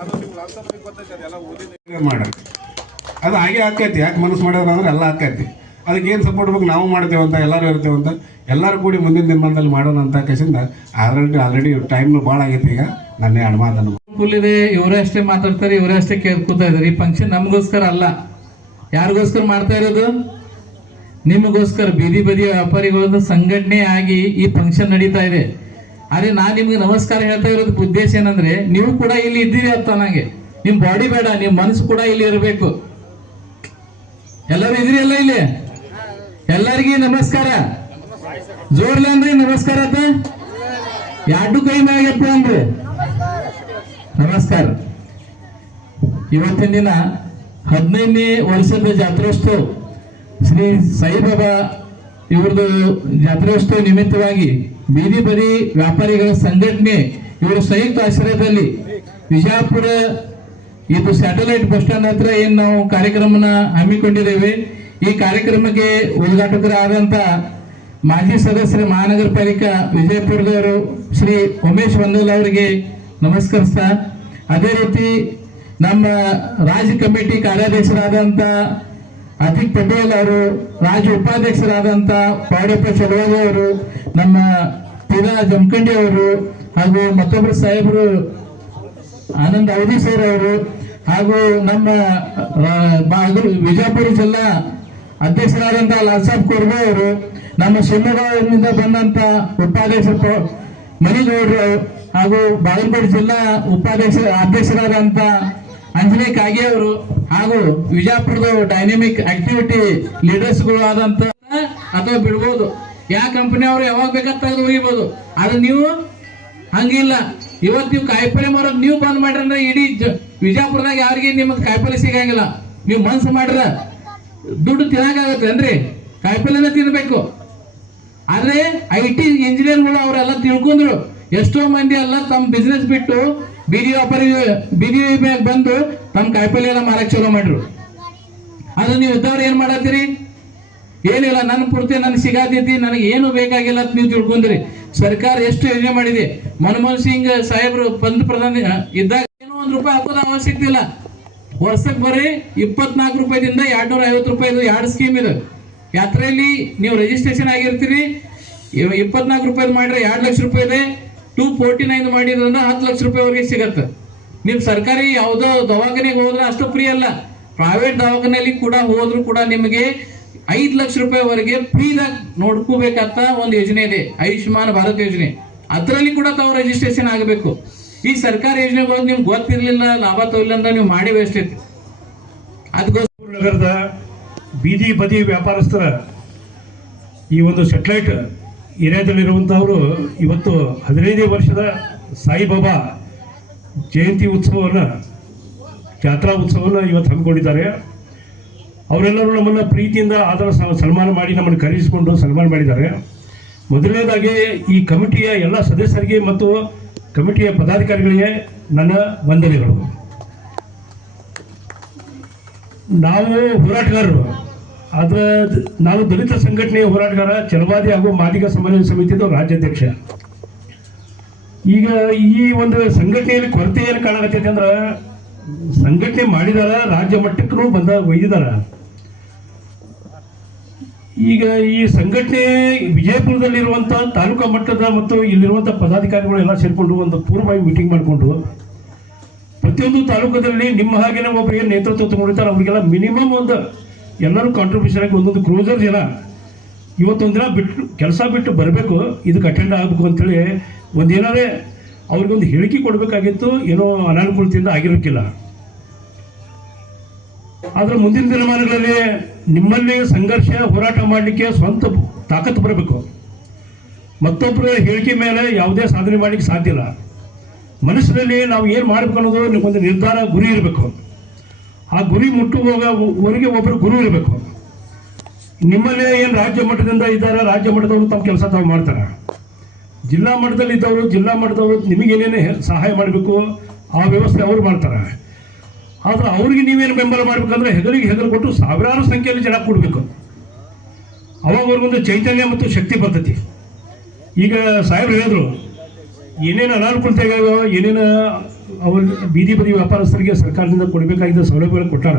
ಅದು ನಿಮ್ಮ ಲಾಲ್ ಸಾಬ್ರಿಗೆ ಗೊತ್ತೈತೆ, ಅದೆಲ್ಲ ಓದಿದ ಮಾಡ್ರಿ. ಅದು ಹಾಗೆ ಆಕೈತಿ. ಯಾಕೆ ಮನಸ್ಸು ಮಾಡಿದ್ರೆ ಅಂದ್ರೆ ಎಲ್ಲ ಆಕೈತಿ. ಅದಕ್ಕೆ ಏನು ಸಪೋರ್ಟ್ ಬೇಕು, ನಾವು ಮಾಡ್ತೇವೆ ಅಂತ, ಎಲ್ಲರೂ ಇರ್ತೇವೆ ಅಂತ, ಎಲ್ಲರೂ ಕೂಡಿ ಮುಂದಿನ ದಿನಮಾನದಲ್ಲಿ ಮಾಡೋಣ ಅಂತ ಕಸಿಂದ ಆಲ್ರೆಡಿ ಟೈಮ್ನು ಭಾಳ ಆಗೈತಿ. ಈಗ ನನ್ನೇ ಅಡಮಾತನ್ನು ಫುಲ್ ಇದೆ. ಇವರೇ ಅಷ್ಟೇ ಮಾತಾಡ್ತಾರೆ, ಇವರೇ ಅಷ್ಟೇ ಕೇಳ್ಕೊತಾ ಇದ್ದಾರೆ. ಈ ಫಂಕ್ಷನ್ ನಮಗೋಸ್ಕರ ಅಲ್ಲ. ಯಾರಿಗೋಸ್ಕರ ಮಾಡ್ತಾ ಇರೋದು? ನಿಮಗೋಸ್ಕರ. ಬೀದಿ ಬದಿ ವ್ಯಾಪಾರಿಗಳದ್ದು ಸಂಘಟನೆ ಆಗಿ ಈ ಫಂಕ್ಷನ್ ನಡೀತಾ ಇದೆ. ಅದೇ ನಾನು ನಿಮ್ಗೆ ನಮಸ್ಕಾರ ಹೇಳ್ತಾ ಇರೋದಕ್ಕೆ ಉದ್ದೇಶ ಏನಂದ್ರೆ, ನೀವು ಕೂಡ ಇಲ್ಲಿ ಇದ್ದೀರಿ ಅಂತ ನಂಗೆ. ನಿಮ್ ಬಾಡಿ ಬೇಡ, ನಿಮ್ ಮನಸ್ಸು ಕೂಡ ಇಲ್ಲಿ ಇರಬೇಕು. ಎಲ್ಲರೂ ಇದ್ರಿ ಅಲ್ಲ ಇಲ್ಲಿ? ಎಲ್ಲರಿಗೂ ನಮಸ್ಕಾರ. ಜೋರ್ಲಿ ಅಂದ್ರಿ ನಮಸ್ಕಾರ ಅಂತ. 2 ಕೈ ಮ್ಯಾಗಪ್ಪ ಅಂದ್ರಿ ನಮಸ್ಕಾರ. ಇವತ್ತಿನ ದಿನ 15ನೇ ವರ್ಷದ ಜಾತ್ರೋತ್ಸವ ಶ್ರೀ ಸಾಯಿಬಾಬಾ ಇವ್ರದ್ದು ಜಾತ್ರೋತ್ಸವ ನಿಮಿತ್ತವಾಗಿ ಬೀದಿ ಬದಿ ವ್ಯಾಪಾರಿಗಳ ಸಂಘಟನೆ ಇವರ ಸಂಯುಕ್ತ ಆಶ್ರಯದಲ್ಲಿ ವಿಜಯಪುರ ಇದು ಸ್ಯಾಟಲೈಟ್ ಬಸ್ ಸ್ಟ್ಯಾಂಡ್ ಹತ್ರ ಏನ್ ನಾವು ಕಾರ್ಯಕ್ರಮನ ಹಮ್ಮಿಕೊಂಡಿದ್ದೇವೆ. ಈ ಕಾರ್ಯಕ್ರಮಕ್ಕೆ ಉದ್ಘಾಟಕರಾದಂತ ಮಾಜಿ ಸದಸ್ಯರು ಮಹಾನಗರ ಪಾಲಿಕಾ ವಿಜಯಪುರದವರು ಶ್ರೀ ಉಮೇಶ್ ವಂದಲ್ ಅವರಿಗೆ ನಮಸ್ಕರಿಸ್ತಾ, ಅದೇ ರೀತಿ ನಮ್ಮ ರಾಜ್ಯ ಕಮಿಟಿ ಕಾರ್ಯಾಧ್ಯಕ್ಷರಾದಂತ ಅತಿಕ್ ಪಟೇಲ್ ಅವರು, ರಾಜ್ಯ ಉಪಾಧ್ಯಕ್ಷರಾದಂತ ಪಾವಡಪ್ಪ ಚಲವಾದಿ ಅವರು, ನಮ್ಮ ತೀರಾ ಜಮಖಂಡಿ ಅವರು, ಹಾಗೂ ಮತ್ತೊಬ್ಬರು ಸಾಹೇಬರು ಆನಂದ್ ಅವಧಿ ಸರ್ ಅವರು, ಹಾಗೂ ನಮ್ಮ ವಿಜಯಪುರ ಜಿಲ್ಲಾ ಅಧ್ಯಕ್ಷರಾದಂತ ಲಾಲ್ಸಾಬ್ ಕೋರ್ಬೆ ಅವರು, ನಮ್ಮ ಶಿವಮೊಗ್ಗದಿಂದ ಬಂದಂತ ಉಪಾಧ್ಯಕ್ಷರು ಮಣಿಗೌಡರು, ಹಾಗೂ ಬಾಗಲಕೋಟೆ ಜಿಲ್ಲಾ ಅಧ್ಯಕ್ಷರಾದಂತ ಅಂಜನೇಯ ಕಾಗೆ ಅವರು, ಹಾಗೂ ವಿಜಯಪುರದ ಡೈನಾಮಿಕ್ ಆಕ್ಟಿವಿಟಿ ಲೀಡರ್ಸ್ಗಳು ಆದಂತ ಅಥವಾ ಬಿಡ್ಬೋದು. ಯಾವ ಕಂಪನಿ ಅವರು ಯಾವಾಗ ಬೇಕಾದ ತೆಗೆದು ಹೋಗಿಬೋದು. ಆದ್ರೆ ನೀವು ಹಂಗಿಲ್ಲ. ಇವತ್ತು ನೀವು ಕಾಯಿಪಲ್ಲೆ ಮಾರೋದು ನೀವು ಬಂದ್ ಮಾಡ್ರಂದ್ರೆ ಇಡೀ ವಿಜಯಪುರದಾಗ ಯಾರಿಗೆ ನಿಮಗೆ ಕಾಯಿಪಲ್ಲೆ ಸಿಗಂಗಿಲ್ಲ. ನೀವು ಮನ್ಸು ಮಾಡ್ರ ದುಡ್ಡು ತಿನ್ನಕಾಗತ್ತೆ ಅನ್ರಿ, ಕಾಯಿಪಲ್ಲೆನ ತಿನ್ಬೇಕು. ಆದ್ರೆ IT ಇಂಜಿನಿಯರ್ಗಳು ಅವರೆಲ್ಲ ತಿಳ್ಕೊಂಡ್ರು. ಎಷ್ಟೋ ಮಂದಿ ಎಲ್ಲ ತಮ್ಮ ಬಿಸ್ನೆಸ್ ಬಿಟ್ಟು ಬೀದಿ ಮ್ಯಾಗ ಬಂದು ತಮ್ಮ ಕಾಯಿಪಲ್ಲೆ ಎಲ್ಲ ಮಾರಕ್ ಚಲೋ ಮಾಡ್ರು. ಆದ್ರೆ ನೀವು ಇದ್ದವ್ರು ಏನ್ ಮಾಡತ್ತೀರಿ? ಏನಿಲ್ಲ, ನನ್ನ ಪೂರ್ತಿ ನನಗೆ ಸಿಗಾತೈತಿ, ನನಗೆ ಏನು ಬೇಕಾಗಿಲ್ಲ ಅಂತ ನೀವು ತಿಳ್ಕೊಂಡ್ರಿ. ಸರ್ಕಾರ ಎಷ್ಟು ಯೋಜನೆ ಮಾಡಿದೆ. ಮನಮೋಹನ್ ಸಿಂಗ್ ಸಾಹೇಬರು ಪ್ರಧಾನಿ ಇದ್ದಾಗ ಏನೋ ₹1 ಹಾಕೋದು ಅವಶ್ಯಕತೆ ಇಲ್ಲ. ವರ್ಷಕ್ಕೆ ಬರೀ 24 ರೂಪಾಯಿದಿಂದ 250 ರೂಪಾಯಿದು 2 ಸ್ಕೀಮ್ ಇದೆ. ಯಾತ್ರೆಯಲ್ಲಿ ನೀವು ರಿಜಿಸ್ಟ್ರೇಷನ್ ಆಗಿರ್ತೀರಿ, 24 ರೂಪಾಯಿ ಮಾಡ್ರೆ 2 ಲಕ್ಷ ರೂಪಾಯಿ ಇದೆ. 249 ಮಾಡಿದ್ರಂದ್ರೆ 10 ಲಕ್ಷ ರೂಪಾಯಿವರೆಗೆ ಸಿಗತ್ತೆ. ನೀವು ಸರ್ಕಾರಿ ಯಾವುದೋ ದವಾಖಾನೆಗೆ ಹೋದ್ರೆ ಅಷ್ಟು ಫ್ರೀ ಅಲ್ಲ, ಪ್ರೈವೇಟ್ ದವಾಖಾನೆಯಲ್ಲಿ ಕೂಡ ಹೋದ್ರು ಕೂಡ ನಿಮಗೆ 5 ಲಕ್ಷ ರೂಪಾಯಿವರೆಗೆ ಫ್ರೀದಾಗ ನೋಡ್ಕೋಬೇಕಂತ ಒಂದು ಯೋಜನೆ ಇದೆ, ಆಯುಷ್ಮಾನ್ ಭಾರತ್ ಯೋಜನೆ. ಅದರಲ್ಲಿ ಕೂಡ ತಾವು ರಿಜಿಸ್ಟ್ರೇಷನ್ ಆಗಬೇಕು. ಈ ಸರ್ಕಾರಿ ಯೋಜನೆಗಳು ನಿಮ್ಗೆ ಗೊತ್ತಿರಲಿಲ್ಲ, ಲಾಭ ತಗೊಳ್ಳಿಲ್ಲ ಅಂತ ನೀವು ಮಾಡಿ ವೇಸ್ಟ್ ಐತಿ. ಅದಕ್ಕೋಸ್ಕರ ನಗರದ ಬೀದಿ ಬದಿ ವ್ಯಾಪಾರಸ್ಥರ ಈ ಒಂದು ಸೆಟ್ಲೈಟ್ ಏರಿಯಾದಲ್ಲಿರುವಂಥವರು ಇವತ್ತು 15ನೇ ವರ್ಷದ ಸಾಯಿಬಾಬಾ ಜಯಂತಿ ಉತ್ಸವವನ್ನು, ಜಾತ್ರಾ ಉತ್ಸವವನ್ನು ಇವತ್ತು ಹಮ್ಮಿಕೊಂಡಿದ್ದಾರೆ. ಅವರೆಲ್ಲರೂ ನಮ್ಮನ್ನು ಪ್ರೀತಿಯಿಂದ ಆದರ ಸನ್ಮಾನ ಮಾಡಿ ನಮ್ಮನ್ನು ಕರೆಸಿಕೊಂಡು ಸನ್ಮಾನ ಮಾಡಿದ್ದಾರೆ. ಮೊದಲನೇದಾಗಿ ಈ ಕಮಿಟಿಯ ಎಲ್ಲ ಸದಸ್ಯರಿಗೆ ಮತ್ತು ಕಮಿಟಿಯ ಪದಾಧಿಕಾರಿಗಳಿಗೆ ನನ್ನ ವಂದನೆಗಳು. ನಾವು ಹೋರಾಟಗಾರರು, ಆದರೆ ನಾನು ದಲಿತ ಸಂಘಟನೆಯ ಹೋರಾಟಗಾರ, ಛಲವಾದಿ ಹಾಗೂ ಮಾದಿಗ ಸಮನ್ವಯ ಸಮಿತಿಯ ರಾಜ್ಯಾಧ್ಯಕ್ಷ. ಈಗ ಈ ಒಂದು ಸಂಘಟನೆಯಲ್ಲಿ ಕೊರತೆ ಏನು ಕಾಣಕತ್ತೈತೆ ಅಂದ್ರೆ, ಸಂಘಟನೆ ಮಾಡಿದಾರ, ರಾಜ್ಯ ಮಟ್ಟಕ್ಕೂ ಒಯ್ದಿದಾರ. ಈಗ ಈ ಸಂಘಟನೆ ವಿಜಯಪುರದಲ್ಲಿರುವಂಥ ತಾಲೂಕಾ ಮಟ್ಟದ ಮತ್ತು ಇಲ್ಲಿರುವಂಥ ಪದಾಧಿಕಾರಿಗಳು ಎಲ್ಲ ಸೇರಿಕೊಂಡು ಒಂದು ಪೂರ್ವವಾಗಿ ಮೀಟಿಂಗ್ ಮಾಡಿಕೊಂಡು ಪ್ರತಿಯೊಂದು ತಾಲೂಕದಲ್ಲಿ ನಿಮ್ಮ ಹಾಗೇನೆ ಒಬ್ಬರಿಗೆ ನೇತೃತ್ವ ತಗೊಂಡಿರ್ತಾರೆ, ಅವ್ರಿಗೆಲ್ಲ ಮಿನಿಮಮ್ ಒಂದು ಎಲ್ಲರೂ ಕಾಂಟ್ರಿಬ್ಯೂಷನ್ ಆಗಿ ಒಂದೊಂದು ಕ್ರೂಸರ್ ಜನ ಇವತ್ತೊಂದಿನ ಬಿಟ್ಟು ಕೆಲಸ ಬಿಟ್ಟು ಬರಬೇಕು, ಇದಕ್ಕೆ ಅಟೆಂಡ್ ಆಗಬೇಕು ಅಂತೇಳಿ ಒಂದೇನಾರೇ ಅವ್ರಿಗೊಂದು ಹೇಳಿಕೆ ಕೊಡಬೇಕಾಗಿತ್ತು. ಏನೋ ಅನಾನುಕೂಲತೆಯಿಂದ ಆಗಿರೋಕ್ಕಿಲ್ಲ. ಆದರೆ ಮುಂದಿನ ದಿನಮಾನಗಳಲ್ಲಿ ನಿಮ್ಮಲ್ಲಿ ಸಂಘರ್ಷ ಹೋರಾಟ ಮಾಡಲಿಕ್ಕೆ ಸ್ವಂತ ತಾಕತ್ತು ಬರಬೇಕು. ಮತ್ತೊಬ್ಬರ ಹೇಳಿಕೆ ಮೇಲೆ ಯಾವುದೇ ಸಾಧನೆ ಮಾಡಲಿಕ್ಕೆ ಸಾಧ್ಯ ಇಲ್ಲ. ಮನಸ್ಸಿನಲ್ಲಿ ನಾವು ಏನು ಮಾಡಬೇಕು ಅನ್ನೋದು ಒಂದು ನಿರ್ಧಾರ, ಗುರಿ ಇರಬೇಕು. ಆ ಗುರಿ ಮುಟ್ಟುವವರೆಗೆ ಒಬ್ಬರು ಗುರು ಇರಬೇಕು. ನಿಮ್ಮಲ್ಲಿ ಏನು ರಾಜ್ಯ ಮಟ್ಟದಿಂದ ಇದ್ದಾರೆ, ರಾಜ್ಯ ಮಟ್ಟದವರು ತಮ್ಮ ಕೆಲಸ ತಾವು ಮಾಡ್ತಾರೆ. ಜಿಲ್ಲಾ ಮಟ್ಟದಲ್ಲಿ ಇದ್ದವರು ಜಿಲ್ಲಾ ಮಟ್ಟದವರು ನಿಮಗೇನೇನು ಸಹಾಯ ಮಾಡಬೇಕು ಆ ವ್ಯವಸ್ಥೆ ಅವರು ಮಾಡ್ತಾರೆ. ಆದ್ರೆ ಅವ್ರಿಗೆ ನೀವೇನು ಬೆಂಬಲ ಮಾಡ್ಬೇಕಂದ್ರೆ ಹೆಗಲಿಗೆ ಹೆಗಲು ಕೊಟ್ಟು ಸಾವಿರಾರು ಸಂಖ್ಯೆಯಲ್ಲಿ ಜನ ಕೊಡಬೇಕು. ಅವಾಗ ಅವ್ರಿಗೊಂದು ಚೈತನ್ಯ ಮತ್ತು ಶಕ್ತಿ ಬರ್ತೈತಿ. ಈಗ ಸಾಹೇಬ್ರು ಹೇಳಿದ್ರು ಏನೇನು ಅನಾನುಕೂಲತೆ ಆಗ್ಯಾವ, ಏನೇನು ಅವ್ರ ಬೀದಿ ಬದಿ ವ್ಯಾಪಾರಸ್ಥರಿಗೆ ಸರ್ಕಾರದಿಂದ ಕೊಡಬೇಕಾಗಿದ್ದ ಸೌಲಭ್ಯಗಳನ್ನು ಕೊಟ್ಟಾರ.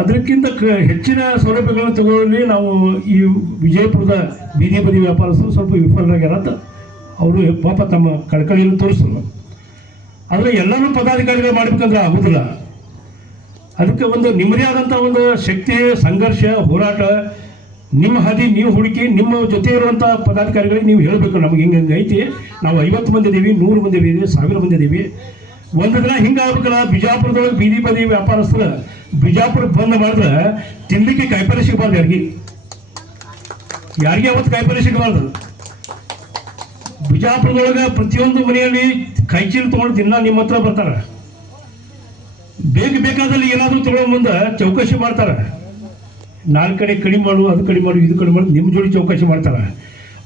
ಅದಕ್ಕಿಂತ ಹೆಚ್ಚಿನ ಸೌಲಭ್ಯಗಳನ್ನು ತಗೊಳ್ಳಿ ನಾವು ಈ ವಿಜಯಪುರದ ಬೀದಿ ಬದಿ ವ್ಯಾಪಾರಸ್ಥರು ಸ್ವಲ್ಪ ವಿಫಲರಾಗ್ಯಾರ ಅಂತ ಅವರು ಪಾಪ ತಮ್ಮ ಕಳಕಳಿಯನ್ನು ತೋರಿಸಿದ್ರು. ಆದರೆ ಎಲ್ಲರೂ ಪದಾಧಿಕಾರಿಗಳು ಮಾಡಬೇಕಂದ್ರೆ ಆಗುದಿಲ್ಲ. ಅದಕ್ಕೆ ಒಂದು ನಿಮ್ಮದೇ ಆದಂಥ ಒಂದು ಶಕ್ತಿ, ಸಂಘರ್ಷ, ಹೋರಾಟ, ನಿಮ್ಮ ಹಾದಿ ನೀವು ಹುಡುಕಿ ನಿಮ್ಮ ಜೊತೆ ಇರುವಂಥ ಪದಾಧಿಕಾರಿಗಳಿಗೆ ನೀವು ಹೇಳಬೇಕು, ನಮ್ಗೆ ಹಿಂಗೆ ಐತಿ, ನಾವು 50 ಮಂದಿ ಇದೀವಿ, 100 ಮಂದಿ ಇದೀವಿ, 1000 ಮಂದಿ ಇದೀವಿ. ಒಂದು ದಿನ ಹಿಂಗೆ ಆಗ್ಬೇಕಲ್ಲ. ಬಿಜಾಪುರದೊಳಗೆ ಬೀದಿ ಬದಿ ವ್ಯಾಪಾರಸ್ಥರು ಬಿಜಾಪುರಕ್ಕೆ ಬಂದ್ ಮಾಡಿದ್ರೆ ತಿನ್ಲಿಕ್ಕೆ ಕಾಯಿಪಲ್ಲೆ ಸಿಗಬಾರ್ದು. ಯಾರಿಗೆ ಅವತ್ತು ಕಾಯಿಪಲ್ಲೆ ಸಿಗಬಾರ್ದು. ಬಿಜಾಪುರದೊಳಗೆ ಪ್ರತಿಯೊಂದು ಮನೆಯಲ್ಲಿ ಕೈಚೀಲ ತೊಗೊಂಡು ದಿನ ನಿಮ್ಮ ಹತ್ರ ಬರ್ತಾರೆ. ಬೇಕಾದಲ್ಲಿ ಏನಾದರೂ ತಗೊಳ್ಳೋ ಮುಂದೆ ಚೌಕಶಿ ಮಾಡ್ತಾರೆ. 4 ಕಡೆ ಕಡಿಮೆ ಮಾಡು, ಅದು ಕಡಿಮೆ ಮಾಡು, ಇದು ಕಡಿಮೆ ಮಾಡು, ನಿಮ್ಮ ಜೋಡಿ ಚೌಕಶಿ ಮಾಡ್ತಾರೆ.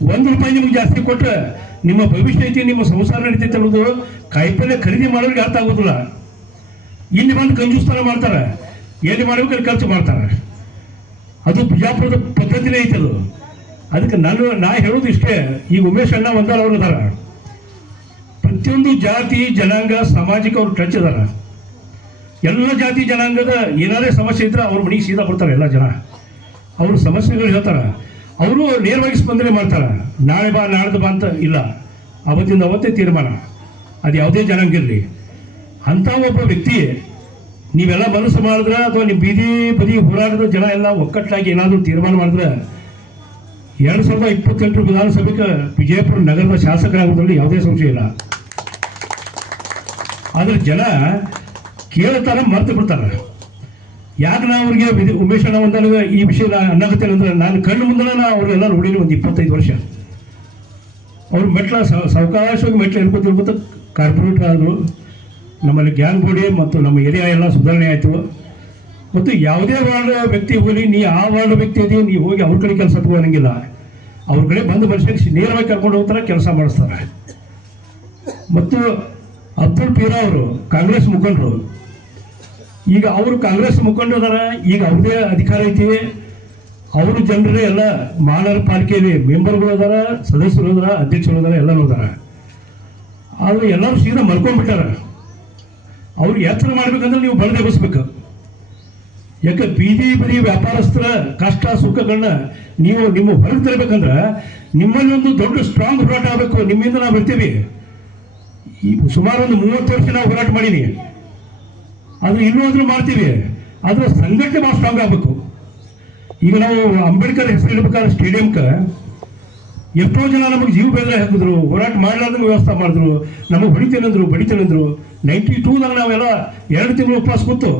₹1 ನಿಮ್ಗೆ ಜಾಸ್ತಿ ಕೊಟ್ಟರೆ ನಿಮ್ಮ ಭವಿಷ್ಯ ಐತಿ, ನಿಮ್ಮ ಸಂಸಾರ ನಡೀತೈತೆ ಅನ್ನೋದು ಕಾಯಿಪಲ್ಲೆ ಖರೀದಿ ಮಾಡೋರಿಗೆ ಅರ್ಥ ಆಗೋದಿಲ್ಲ. ಇಲ್ಲಿ ಬಂದು ಕಂಜೂಸ್ತಾನ ಮಾಡ್ತಾರೆ, ಎಲ್ಲಿ ಮಾಡ್ಬೇಕಾದ್ರೆ ಖರ್ಚು ಮಾಡ್ತಾರೆ. ಅದು ಬಿಜಾಪುರದ ಪದ್ಧತಿನೇ ಐತೆ ಅದು. ಅದಕ್ಕೆ ನಾ ಹೇಳೋದು ಇಷ್ಟೇ, ಈಗ ಉಮೇಶ್ ಅಣ್ಣ ಒಂದಾರ ಅವರು ಅದಾರ, ಪ್ರತಿಯೊಂದು ಜಾತಿ ಜನಾಂಗ ಸಾಮಾಜಿಕ ಅವ್ರು ಟಚ್ ಅದಾರ. ಎಲ್ಲ ಜಾತಿ ಜನಾಂಗದ ಏನಾರೇ ಸಮಸ್ಯೆ ಇದ್ರೆ ಅವ್ರ ಮನೆಗೆ ಸೀದಾ ಬರ್ತಾರೆ. ಎಲ್ಲ ಜನ ಅವ್ರ ಸಮಸ್ಯೆಗಳು ಹೇಳ್ತಾರೆ, ಅವರು ನೇರವಾಗಿ ಸ್ಪಂದನೆ ಮಾಡ್ತಾರೆ. ನಾಳೆ ಬಾ ನಾಡ್ದು ಬಾ ಅಂತ ಇಲ್ಲ, ಅವತ್ತಿಂದ ಅವತ್ತೇ ತೀರ್ಮಾನ, ಅದು ಯಾವುದೇ ಜನಾಂಗ ಇರಲಿ. ಅಂಥ ಒಬ್ಬ ವ್ಯಕ್ತಿ ನೀವೆಲ್ಲ ಮನಸ್ಸು ಮಾಡಿದ್ರೆ ಅಥವಾ ನಿಮ್ಮ ಬೀದಿ ಬದಿ ಹೋರಾಟದ ಜನ ಎಲ್ಲ ಒಕ್ಕಟ್ಟಾಗಿ ಏನಾದರೂ ತೀರ್ಮಾನ ಮಾಡಿದ್ರೆ 2028 ವಿಧಾನಸಭೆಗೆ ವಿಜಯಪುರ ನಗರದ ಶಾಸಕರಾಗೋದ್ರಲ್ಲಿ ಯಾವುದೇ ಸಂಶಯ ಇಲ್ಲ. ಆದರೆ ಜನ ಕೇಳ್ತಾರೆ, ಮರ್ತು ಬಿಡ್ತಾರೆ. ಯಾಕೆ ನಾ ಅವ್ರಿಗೆ ಉಮೇಶ್ ಅಣ್ಣ ಒಂದಾಗ ಈ ವಿಷಯ ಅನ್ನಕತ್ತೇನೆ ಅಂದ್ರೆ, ನಾನು ಕಣ್ಣು ಮುಂದೆ ನಾ ಅವ್ರಿಗೆಲ್ಲ ನೋಡೀನಿ. ಒಂದು 25 ವರ್ಷ ಅವ್ರು ಮೆಟ್ಲ ಸಾವಕಾಶವಾಗಿ ಮೆಟ್ಲು ಹೇಳ್ಕೊತಿರ್ಬೋದು. ಕಾರ್ಪೊರೇಟರ್ ಆದರು, ನಮ್ಮಲ್ಲಿ ಗ್ಯಾನ್ ಬೋಡಿ ಮತ್ತು ನಮ್ಮ ಏರಿಯಾ ಎಲ್ಲ ಸುಧಾರಣೆ ಆಯಿತು. ಮತ್ತು ಯಾವುದೇ ವಾರ್ಡ್ ವ್ಯಕ್ತಿ ಹೋಗಿ ನೀ ಆ ವಾರ್ಡ್ ವ್ಯಕ್ತಿ ಇದೀವಿ, ನೀವು ಹೋಗಿ ಅವ್ರ ಕಡೆ ಕೆಲಸ ತಗೋಂಗಿಲ್ಲ. ಅವ್ರ ಕಡೆ ಬಂದು ಮನುಷ್ಯನಿಗೆ ನೇರವಾಗಿ ಕರ್ಕೊಂಡು ಹೋಗ್ತಾರೆ, ಕೆಲಸ ಮಾಡಿಸ್ತಾರೆ. ಮತ್ತು ಅಬ್ದುಲ್ ಪೀರಾ ಅವರು ಕಾಂಗ್ರೆಸ್ ಮುಖಂಡರು, ಈಗ ಅವರು ಕಾಂಗ್ರೆಸ್ ಮುಖಂಡರು ಅದಾರ. ಈಗ ಅವ್ರದೇ ಅಧಿಕಾರ ಐತಿ. ಅವರು ಜನರೇ ಎಲ್ಲ ಮಹಾನಗರ ಪಾಲಿಕೆಯಲ್ಲಿ ಮೆಂಬರ್ಗಳು ಅದಾರ, ಸದಸ್ಯರು ಅದಾರ, ಅಧ್ಯಕ್ಷರು ಅದಾರ, ಎಲ್ಲರೂ ಅದಾರ. ಆದರೆ ಎಲ್ಲರೂ ಸೀದಾ ಮಲ್ಕೊಂಡ್ಬಿಟ್ಟಾರ. ಅವ್ರಿಗೆ ಎತ್ತರ ಮಾಡ್ಬೇಕಂದ್ರೆ ನೀವು ಬಡದೆ ಬಸ್ಬೇಕು. ಯಾಕೆ ಬೀದಿ ಬದಿ ವ್ಯಾಪಾರಸ್ಥರ ಕಷ್ಟ ಸುಖಗಳನ್ನ ನೀವು ನಿಮ್ಮ ಹೊರಗೆ ತರಬೇಕಂದ್ರೆ ನಿಮ್ಮಲ್ಲಿ ಒಂದು ದೊಡ್ಡ ಸ್ಟ್ರಾಂಗ್ ಹೋರಾಟ ಆಗಬೇಕು. ನಿಮ್ಮಿಂದ ನಾವು ಬರ್ತೀವಿ. ಈ ಸುಮಾರು ಒಂದು 30 ವರ್ಷ ನಾವು ಹೋರಾಟ ಮಾಡೀನಿ. ಅದು ಇನ್ನೂ ಆದರೂ ಮಾಡ್ತೀವಿ. ಆದರೆ ಸಂಘಟನೆ ಭಾಳ ಸ್ಟ್ರಾಂಗ್ ಆಗಬೇಕು. ಈಗ ನಾವು ಅಂಬೇಡ್ಕರ್ ಹೆಸರು ಇಡ್ಬೇಕಾದ್ರೆ ಸ್ಟೇಡಿಯಂಗೆ ಎಷ್ಟೋ ಜನ ನಮಗೆ ಜೀವ ಬೇದ್ರೆ ಹಾಕಿದ್ರು, ಹೋರಾಟ ಮಾಡಲಾರ್ದಂಗೆ ವ್ಯವಸ್ಥೆ ಮಾಡಿದ್ರು, ನಮಗೆ ಹೊಡಿತೇನೆಂದ್ರು, ಬಡಿತೇನೆಂದ್ರು. 92ದಾಗ ನಾವೆಲ್ಲ 2 ತಿಂಗಳು ಉಪವಾಸ ಕೂತು,